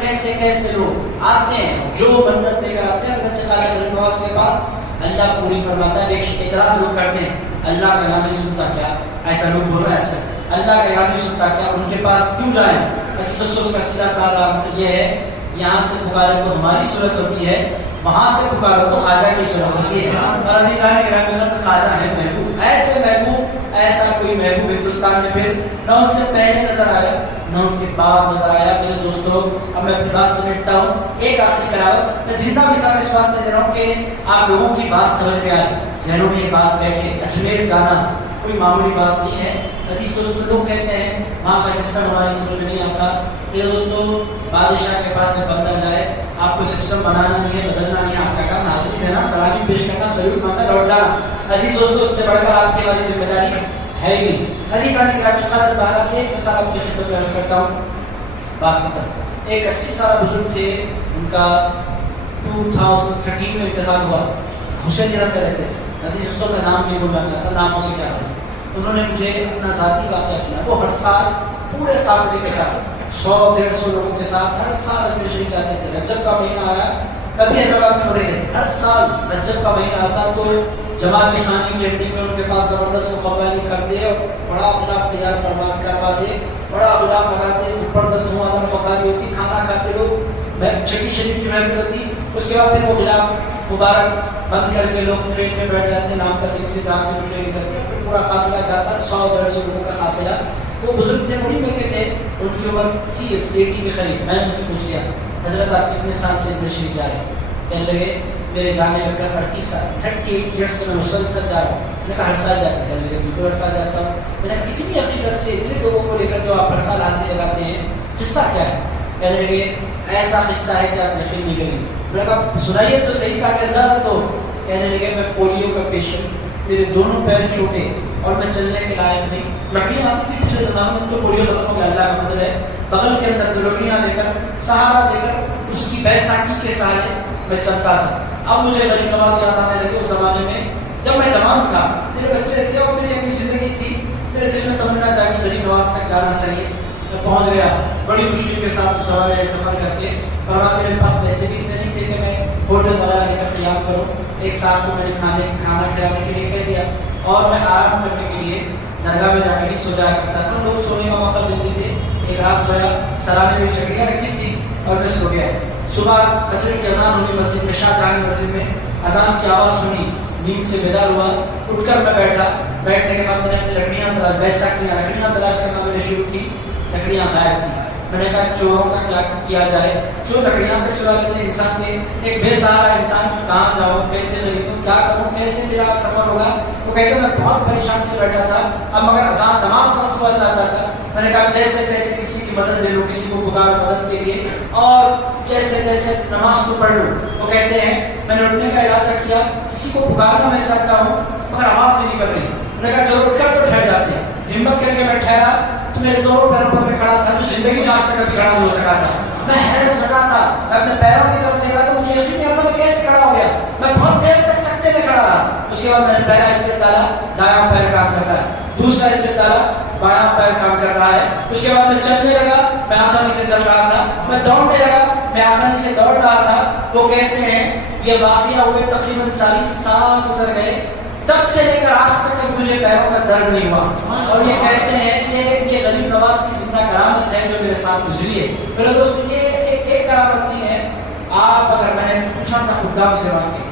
کیسے کیسے لوگ آتے ہیں جو منت لے کر آتے ہیں غریب نواز کے پاس. اللہ پوری فرماتا ہے، ایک اعتراض لوگ کرتے ہیں اللہ کا کلام نہیں سنتا کیا، ایسا لوگ بول رہے ہیں ایسا اللہ کا کلام نہیں سنتا کیا، ان کے پاس کیوں جائیں؟ ایسے دوستوں اس کا سیدھا سادہ آنسر یہ ہے یہاں سے پکارے تو ہماری صورت ہوتی ہے، وہاں سے پکارو تو خواجہ کی صورت ہوتی ہے. اور عزیزان گرامی خواجہ ہے محبوب، ایسے محبوب، ایسا کوئی محبوب ہندوستان میں پھر نہ ان سے پہلے نظر آیا نہ ان کے بعد نظر آیا. میرے دوستوں اب میں اپنی بات سمیٹتا ہوں. ایک آخری کراوت میں زندہ مثال اس واسطے دے رہا ہوں کہ آپ لوگوں کی بات سمجھ میں آئے، ذہنوں میں یہ بات بیٹھے. اجمیر جانا کوئی معمولی بات نہیں ہے. عزیز دوستوں لوگ کہتے ہیں وہاں کا سسٹم ہماری سمجھ میں نہیں آتا. میرے دوستوں بادشاہ کے پاس جب بندہ جائے آپ کو سسٹم بنانا نہیں ہے، بدلنا نہیں ہے، آپ کا کام حاضری دینا، سلامی پیش کرنا، سلوٹ مانگنا، لوٹ جانا. عزیز دوستوں اس سے بڑھ کر آپ کی والی ذمہ داری ہے ہی نہیں. عزیز قدر بہرحال ایک مثال آپ کی خدمت میں عرض کرتا ہوں. بات ختم. ایک 80 سالہ بزرگ تھے، ان کا 2013 میں انتقال ہوا. حسین جناب میں رہتے تھے. عزیز دوستوں میں نام نہیں بولنا چاہتا، ناموں سے کیا ہے. انہوں نے مجھے اپنا ذاتی واقعہ سنا. وہ ہر سال پورے قافلے کے ساتھ 100-150 لوگوں کے ساتھ ہر سال اجمیر شریف جاتے تھے. رجب کا مہینہ آیا کبھی حیدرآباد میں ہو رہے تھے. ہر سال رجب کا مہینہ آتا تو جماعت اسلامی کی ہڈی میں ان کے پاس زبردست قوالی کرتے اور بڑا غلاف تیار کرواتے، بڑا غلاف لگاتے، زبردست دھواں قوالی ہوتی، کھانا کھاتے لوگ، چھٹی شریف کی محفل ہوتی. اس کے بعد پھر وہ غلاف مبارک بند کر کے لوگ ٹرین میں بیٹھ جاتے، نام پر کسی جہاں سے ٹرین کرتے، پورا قافلہ جاتا. 100-150 لوگوں کا قافلہ. وہ بزرگ تھے، بڑی میں کے تھے، ان کی عمر تھی 80 کے قریب. میں نے ان سے پوچھ لیا حضرت آپ کتنے سال سے اجمیر شریف جا رہے ہیں؟ کہنے لگے میرے جانے لگ کر 38 سال 38 ایئرس سے میں مسلسل جا رہا ہوں. میں نے کہا ہر سال جاتا ہے؟ کہنے لگے ہر سال جاتا ہوں. میں نے کہا اتنی حقیقت سے اتنے لوگوں کو لے کر جو آپ ہر سال حاضری لگاتے ہیں قصہ کیا ہے؟ کہنے لگے ایسا قصہ ہے کہ آپ یقین نہیں کریں گے. میں نے کہا سنائیے تو صحیح تھا کہ اندازہ. تو کہنے لگے میں پولیو کا پیشنٹ، میرے دونوں پیر چھوٹے اور میں چلنے کے لائق نہیں. لکڑیاں آتی تھی پچھلے زمانے میں، تو پولیو ختم ہو گیا اللہ کا فضل ہے. بغل کے اندر تو لکڑیاں لے کر سہارا دے کر اس کی بیساکھی کے سہارے میں چلتا تھا. اب مجھے غریب نواز یاد آنے لگے. اس زمانے میں جب میں جوان تھا، میرے بچے تھے اور میری اپنی زندگی تھی، میرے دل میں تمنا تھا کہ غریب نواز تک جانا چاہیے. میں پہنچ گیا بڑی خوشی کے ساتھ سفر کر کے. اور میرے پاس پیسے بھی اتنے نہیں تھے کہ میں ہوٹل وغیرہ لے کر قیام کروں. ایک ساتھ کو میں نے کھانا کھلانے کے لیے کہہ دیا اور میں آرام کرنے کے لیے درگاہ میں جا کے سو جایا کرتا تھا. لوگ سونے کا موقع دیتے تھے. ایک رات سویا، سرانے میں چکڑیاں رکھی تھی اور میں سو گیا. صبح فجر کی اذان ہوئی مسجد میں، شاہ جہاں مسجد میں اذان کی آواز سنی، نیند سے بیدار ہوا، اٹھ کر میں بیٹھا. بیٹھنے کے بعد میں نے اپنی لکڑیاں تلاش کرنا میں نے شروع کی. لکڑیاں غائب تھی. میں نے کہا چوروں کا کیا کیا جائے؟ جو لکڑیاں سے چرا لیتے ہیں انسان کے، ایک بے سہارا انسان کہاں جاؤں، کیسے خریدوں، کیا کروں، کیسے میرا سفر ہوگا. وہ کہتے میں بہت پریشان سے بیٹھا تھا. اب مگر اذان نماز وقت ہوا چاہتا تھا. میں نے کہا جیسے تیسے کسی کی مدد لے لوں، کسی کو پکار مدد کے لیے، اور جیسے تیسے نماز کو پڑھ لوں. وہ کہتے ہیں میں نے اٹھنے کا ارادہ کیا، کسی کو پکارنا میں چاہتا ہوں مگر آواز نہیں نکل رہی. میں نے کہا چلو اٹھ کر تو ٹھہر جاتے ہیں. ہمت کر کے میں ٹھہرا تو میرے دونوں پیروں پر میں کھڑا تھا جو زندگی میں آج تک کبھی کھڑا نہیں ہو سکا تھا. میں حیرت زدہ تھا. میں اپنے پیروں کی طرف دیکھ رہا تھا، مجھے یقین نہیں آتا میں کیسے کھڑا ہو گیا. میں بہت دیر تک سکتے میں کھڑا رہا. اس کے بعد میں نے پہلا اسٹیپ ڈالا، دایاں پیر کام کر رہا ہے. دوسرا اسٹیپ ڈالا، بایاں پیر کام کر رہا ہے. اس کے بعد میں چلنے لگا، میں آسانی سے چل رہا تھا. میں دوڑنے لگا، میں آسانی سے دوڑ رہا تھا. وہ کہتے ہیں یہ واقعہ ہوئے تقریباً 40 سال گزر گئے، تب سے لے کر آج تک مجھے پیروں میں درد نہیں ہوا. اور یہ کہتے ہیں کہ یہ غریب نواز کی زندہ کرامت ہے جو میرے ساتھ گزری ہے. میرے دوستو یہ ایک کرامت نہیں ہے. آپ اگر میں نے پوچھا تھا خدام سے واقعی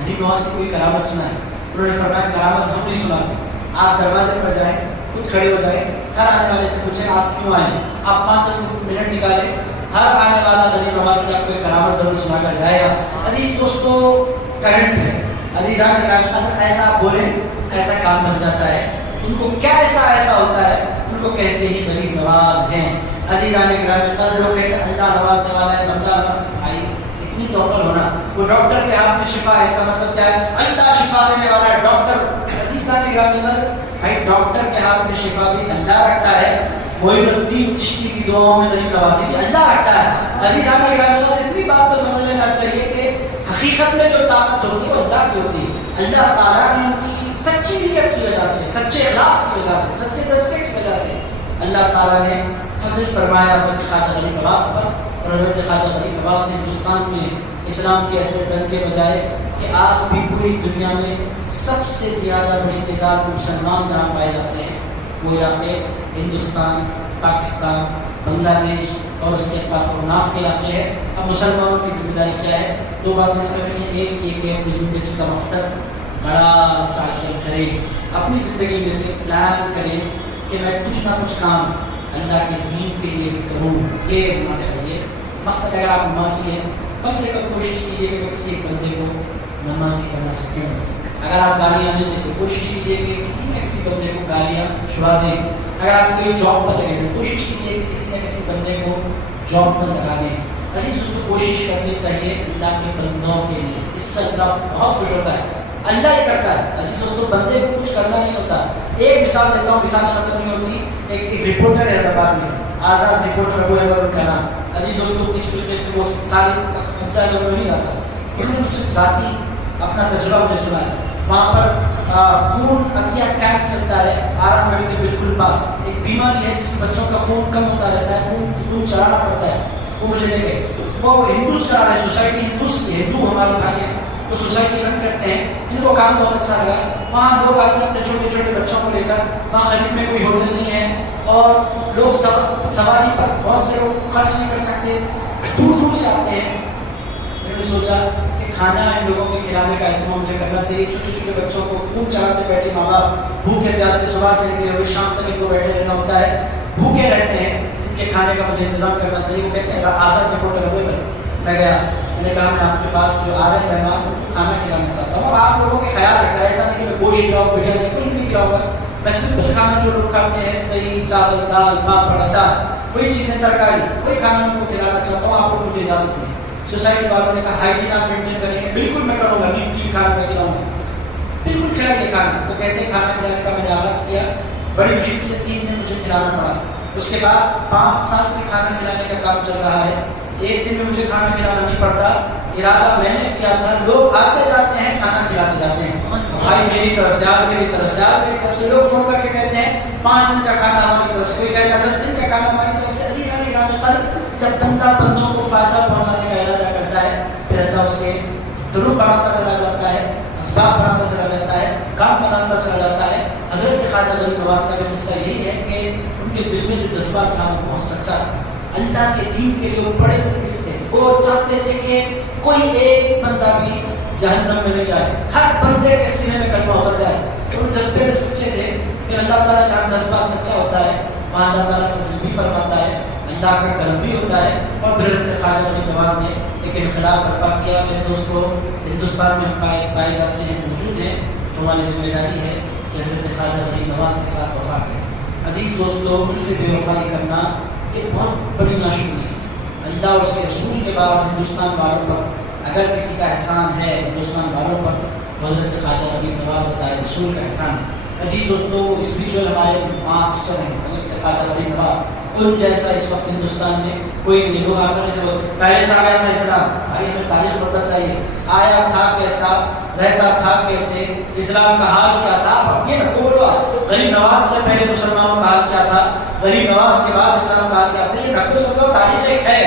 غریب نواز کی کوئی کرامت سنا ہے؟ انہوں نے فرمایا کرامت ہم نہیں سناتے. آپ دروازے پر جائیں، خود کھڑے ہو جائیں، ہر آنے والے سے پوچھیں آپ کیوں آئے. آپ 5-10 منٹ نکالیں، ہر آنے والا غریب نواز کی آپ کو ایک کرامت ضرور سنا کر جائے گا. عزیز دوستو کرنٹ ہے. عزیزان اگر ایسا آپ بولیں ایسا کام بن جاتا ہے. ان کو کیا ایسا ہوتا ہے؟ ان کو کہتے ہی غریب نواز ہیں. عزیزان اگر لوگ کہتے ہیں اللہ نوازنے والا ہے بندہ بھائی اتنی توقل ہونا. وہ ڈاکٹر کے ہاتھ میں شفا ہے، اس کا مطلب کیا ہے؟ اللہ شفا دینے والا ہے ڈاکٹر. عزیزان اگر بھائی ڈاکٹر کے ہاتھ میں شفا بھی اللہ رکھتا ہے. محی الدین چشتی کی دعاؤں میں غریب نوازی بھی اللہ رکھتا ہے. عزیزان اگر اتنی بات تو سمجھ لینا چاہیے کہ حقیقت میں جو طاقت ہوتی ہے وہ اللہ کی ہوتی ہے. اللہ تعالیٰ نے ان کی سچی نیت کی وجہ سے، سچے اخلاص کی وجہ سے، سچے جذبے کی وجہ سے اللہ تعالیٰ نے فضل فرمایا حضرت خواجہ غریب نواز پر. اور حضرت خواجہ غریب نواز نے ہندوستان میں اسلام کے ایسے ڈر کے بجائے کہ آج بھی پوری دنیا میں سب سے زیادہ بڑی تعداد مسلمان جہاں پائے جاتے ہیں وہ علاقے ہندوستان، پاکستان، بنگلہ دیش اور اس کے اطراف و ناف کے علاقے ہیں. اب مسلمانوں کی ذمہ داری کیا ہے؟ 2 باتیں اس کرنی ہیں. ایک یہ کہ اپنی زندگی کا مقصد بڑا متعین کریں، اپنی زندگی میں سے پلان کریں کہ میں کچھ نہ کچھ کام اللہ کے دین کے لیے بھی کروں. یہ ہونا چاہیے مقصد. اگر آپ نمازی ہیں کم سے کم کوشش کیجیے کہ کسی ایک بندے کو نمازی بنا سکیں. اگر آپ گالیاں نہیں دیتے کوشش کیجیے کہ کسی نہ کسی بندے کو گالیاں چھڑا دیں. اگر آپ کوئی جاب پر لگے تو کوشش کیجیے کہ کسی نہ کسی بندے کو جاب پر لگا دیں. عزیز اس کو کوشش کرنی چاہیے اللہ کے بندوں کے لیے. اس سے اللہ بہت خوش ہوتا ہے. اللہ ہی کرتا ہے. عزیز اس کو بندے کو کچھ کرنا نہیں ہوتا. ایک مثال دیتا ہوں، مثال ختم نہیں ہوتی. ایک رپورٹر ہے حیدرآباد میں، آزاد رپورٹر ابو احمد ان کا نام. عزیز دوستوں کس طریقے سے وہ ساری بچہ لوگ نہیں آتا. انہوں نے اس سے ذاتی اپنا تجربہ مجھے سنا ہے. وہاں پر خون عطیہ کیمپ چلتا ہے آرام گڑھ کے بالکل پاس. ایک بیماری ہے جس میں بچوں کا خون کم ہوتا رہتا ہے، خون چڑھانا پڑتا ہے. وہ مجھے لے گئے. وہ ہندوز چلا رہے سوسائٹی، ہندو ہمارے بھائی ہیں، وہ سوسائٹی رن کرتے ہیں. ان کو کام بہت اچھا لگا. وہاں لوگ آتے ہیں اپنے چھوٹے چھوٹے بچوں کو لے کر. وہاں قریب میں کوئی ہوٹل نہیں ہے اور لوگ سواری پر بہت سے لوگ خرچ نہیں کر سکتے، دور دور سے آتے ہیں. میں نے سوچا کہ کھانا ان لوگوں کے کھلانے کا اہتمام مجھے کرنا چاہیے. چھوٹے چھوٹے بچوں کو خون چڑھاتے بیٹھے ماں باپ بھوکے پیاسے صبح سے نکلے ہوئے شام تک ان کو بیٹھے رہنا ہوتا ہے، بھوکے رہتے ہیں. ان کے کھانے کا مجھے انتظام کرنا چاہیے. وہ کہتے ہیں آزاد رپورٹر ہوئے. میں گیا، میں نے کہا میں آپ کے پاس جو آ رہے مہمان کو کھانا کھلانا چاہتا ہوں. اور آپ لوگوں کے خیال رکھتا ہے، ایسا نہیں کہ میں گوشت کھلاؤں بریانی کچھ نہیں کھلاؤں گا. میں سمپل کھانا جو لوگ کھاتے ہیں دہی چاول دال پاپڑ اچار وہی چیزیں ترکاری وہی کھانا میں کو کھلانا چاہتا ہوں، آپ کو مجھے اجازت دیں۔ سوسائٹی والوں نے کہا ہائیجین آپ مینٹین کریں گے؟ بالکل میں کروں گا، نیٹ کھانا میں کھلاؤں گا، بالکل کھلائیے کھانا۔ تو کہتے ہیں کھانا کھلانے کا میں نے آغاز کیا، بڑی مشکل سے 3 دن مجھے کھلانا پڑا۔ اس کے بعد 5 سال سے کھانا کھلانے کا کام چل رہا ہے، ایک دن میں مجھے کھانا کھلانا نہیں پڑتا۔ ارادہ میں نے کیا تھا، لوگ آتے جاتے ہیں کھانا کھلاتے جاتے ہیں، بھائی میری طرف سے، آج میری طرف سے، آج میری طرف سے، لوگ فون کر کے کہتے ہیں 5 دن کا کھانا ہماری طرف سے، کوئی کہتا ہے 10 دن کا کھانا ہماری طرف سے۔ جب بندہ بندوں کو فائدہ پہنچانے کا ارادہ کرتا ہے، پھر اللہ اس کے ضرور بناتا چلا جاتا ہے، اسباب بناتا چلا جاتا ہے، کام بناتا چلا جاتا ہے۔ حضرت خواجہ غریب نواز کا بھی قصہ یہی ہے کہ ان کے دل میں جو جذبہ تھا وہ بہت سچا تھا، اللہ کے دین کے لیے بڑے مخلص تھے۔ وہ چاہتے تھے کہ کوئی ایک بندہ بھی جہنم میں نہیں جائے، ہر بندے کے سینے میں کلمہ اتر جائے۔ وہ جذبے میں سچے تھے، پھر اللہ تعالیٰ جہاں جذبہ سچا ہوتا ہے وہاں اللہ تعالیٰ فضل بھی فرماتا ہے، اللہ کا کرم بھی ہوتا ہے۔ اور پھر حضرت خواجہ غریب نواز نے ایک انقلاب برپا کیا۔ میرے دوستوں، ہندوستان میں پائے جاتے ہیں، موجود ہیں، تو ہماری ذمہ داری ہے کہ حضرت خواجہ غریب نواز کے ساتھ وفا کریں۔ عزیز دوستوں، ان سے بے وفائی کرنا یہ بہت بڑی ناشکری ہے۔ اللہ اور اس کے رسول کے بعد ہندوستان والوں پر اگر کسی کا احسان ہے، ہندوستان والوں پر حضرت خواجہ غریب نواز عطائے رسول کا احسان ہے۔ عزیز دوستوں، اسپریچول ہمارے ماسٹر ہیں حضرت خواجہ غریب نواز، ان جیسا اس وقت ہندوستان میں کوئی نہیں۔ لوگ آسانی سے پہلے سے آیا تھا اسلام، بھائی ہمیں تاریخ پتہ چاہیے، آیا تھا کیسا، رہتا تھا کیسے، اسلام کا حال کیا تھا۔ اب یہ بولو غریب نواز سے پہلے مسلمانوں کا حال کیا تھا، غریب نواز کے بعد اسلام کا حال کیا تھا، یہ رکھو سب کو تاریخ ایک ہے۔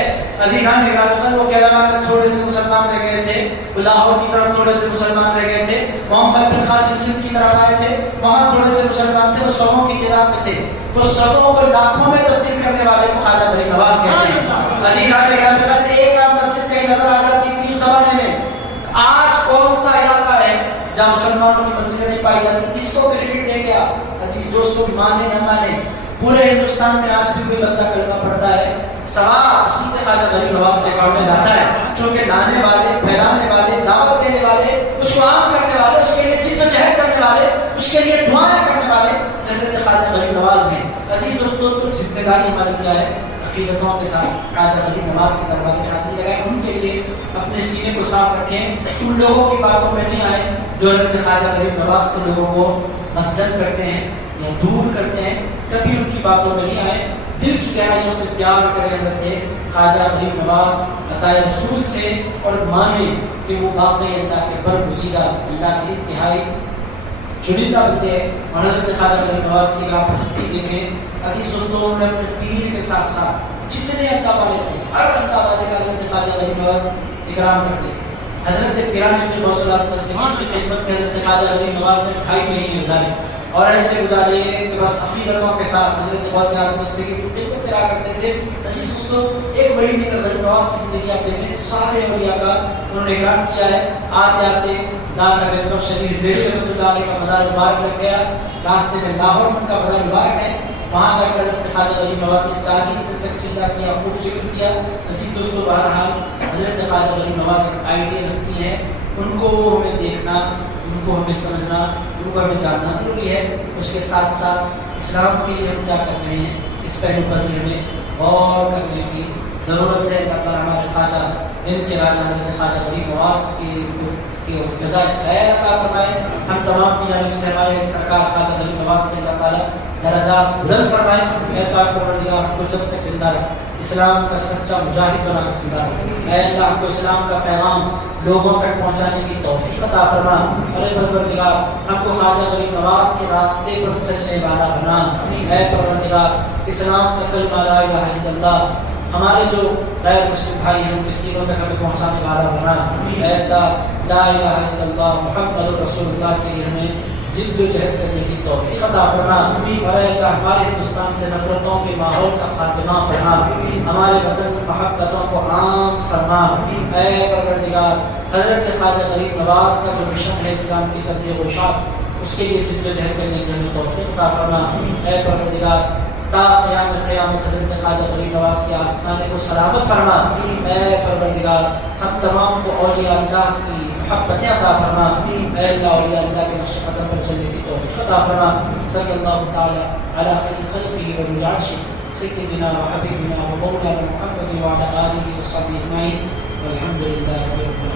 عزیزان نگران، وہ کیرلا میں تھوڑے سے مسلمان رہ گئے تھے، لاہور کی طرف تھوڑے سے مسلمان رہ گئے تھے، محمد بن قاسم سندھ کی طرف آئے تھے، وہاں تھوڑے سے مسلمان تھے، وہ سووں کی تعداد میں تھے، وہ سووں کو لاکھوں میں تبدیل کرنے والے کو خواجہ غریب نواز کہتے ہیں۔ عزیزان نگران، ایک آپ مسجد کہیں نظر آ جاتی تھی اس زمانے میں، آج کون سا علاقہ ہے جہاں مسلمانوں کی مسجدیں نہیں پائی جاتی؟ کس کو کریڈٹ دیں گے آپ؟ عزیز دوستوں، مانے نہ مانے، پورے ہندوستان میں آج بھی کوئی بندہ کلمہ پڑھتا ہے، ثواب اسی کے خواجہ غریب نواز کے اکاؤنٹ میں جاتا ہے، چونکہ لانے والے، پھیلانے والے، دعوت دینے والے، اس کو عام کرنے والے، اس کے لیے جد و جہد کرنے والے، اس کے لیے دعائیں کرنے والے حضرت خواجہ غریب نواز ہیں۔ عزیز دوستوں، تو ذمہ داری ہماری کیا ہے؟ عقیدتوں کے ساتھ خواجہ غریب نواز کے دربار میں حاضری لگائیں، ان کے لیے اپنے سینے کو صاف رکھیں، ان لوگوں کی باتوں میں نہیں آئے جو حضرت خواجہ غریب نواز سے لوگوں کو مذہب کرتے ہیں یا دور کرتے ہیں، کبھی ان کی باتوں میں نہیں آئے، دل کی گہرائیوں سے پیار کرے حضرت خواجہ غریب نواز عطائے رسول سے، اور مانے کہ وہ واقعی اللہ کے برگزیدہ، اللہ کے انتہائی چنندہ بندے ہیں۔ اور حضرت خواجہ غریب نواز کی آپ ہستی دیکھیں، عزیز دوستوں، انہوں نے اپنے پیر کے ساتھ ساتھ جتنے اللہ والے تھے، ہر اللہ والے کا حضرت خواجہ غریب نواز اکرام کرتے تھے۔ حضرت پیران ابن غوث اللہ تسلیمان کی خدمت میں حضرت خواجہ غریب نواز نے 2.5 مہینے گزارے، اور ایسے گزارے کہ بس عقیدتوں کے ساتھ حضرت غوث اللہ تسلیمان کی خدمت کرا کرتے تھے۔ عزیز دوستوں، 1 مہینے کا غریب نواز کی زندگی آپ دیکھیں، سارے اولیاء کا انہوں نے اکرام کیا ہے۔ آتے آتے داتا گنج شریف ریشی رحمۃ اللہ علیہ کا مزار مبارک لگ گیا، راستے میں لاہور ان کا مزار مبارک ہے، وہاں جا کر حضرت خواجہ غریب نواز نے 40 دن تک چلا کیا، خوب ذکر کیا۔ عزیز دوستوں، بہرحال حضرت خواجہ غریب نواز ایک آئیڈیل ہستی ہے، ان کو ہمیں دیکھنا، ان کو ہمیں سمجھنا، ان کو ہمیں جاننا ضروری ہے۔ اس کے ساتھ ساتھ اسلام کے لیے ہم کیا کر رہے ہیں، اس پہلو پر بھی ہمیں غور کرنے کی ضرورت ہے۔ اللہ تعالیٰ ہمارے خواجہ دل کے راجہ حضرت خواجہ غریب نواز کی جزائے خیر عطا فرمائے، ہم تمام کی جانب سے ہمارے سرکار خواجہ غریب نواز کے اللہ تعالیٰ درجات بلند فرمائے۔ اے پاک پروردگار، ہم کو جب تک زندہ رکھ، اسلام کا سچا مجاہد بنا کر زندہ رکھ۔ اے اللہ، ہم کو اسلام کا پیغام لوگوں تک پہنچانے کی توفیق عطا فرما۔ اور اے پروردگار، ہم کو خواجہ غریب نواز کے راستے پر چلنے والا بنا۔ اے پروردگار، اسلام کا کلمہ لا الہ الا اللہ ہمارے جو غیر مسلم بھائی ہیں ان کے سینوں تک ہمیں پہنچانے والا بنا۔ اے اللہ، لا الہ الا اللہ محمد رسول اللہ کے لیے ہمیں جد و جہد کرنے کی توفیق عطا فرما۔ اور اے اللہ، ہمارے ہندوستان سے نفرتوں کے ماحول کا خاتمہ فرما، ہمارے وطن میں محبتوں کو عام فرما۔ اے پروردگار، حضرت خواجہ غریب نواز کا جو مشن ہے اسلام کی تبلیغ و اشاعت، اس کے لیے جد و جہد کرنے کی ہمیں توفیق عطا فرما۔ اے پروردگار، تا قیامت حضرت خواجہ غریب نواز کے آستانے کو سلامت فرما۔ اے پروردگار، ہم تمام کو اولیاء اللہ کی محبتیں عطا فرما۔ اے اللہ، اولیاء اللہ کے نقش قدم پر چلنے کی توفیق عطا فرما۔ صلی اللہ تعالی علی خیر خلقہ و العرش سيدنا وحبيبنا ومولانا محمد وعلى آله وصحبه أجمعين والحمد لله رب العالمين.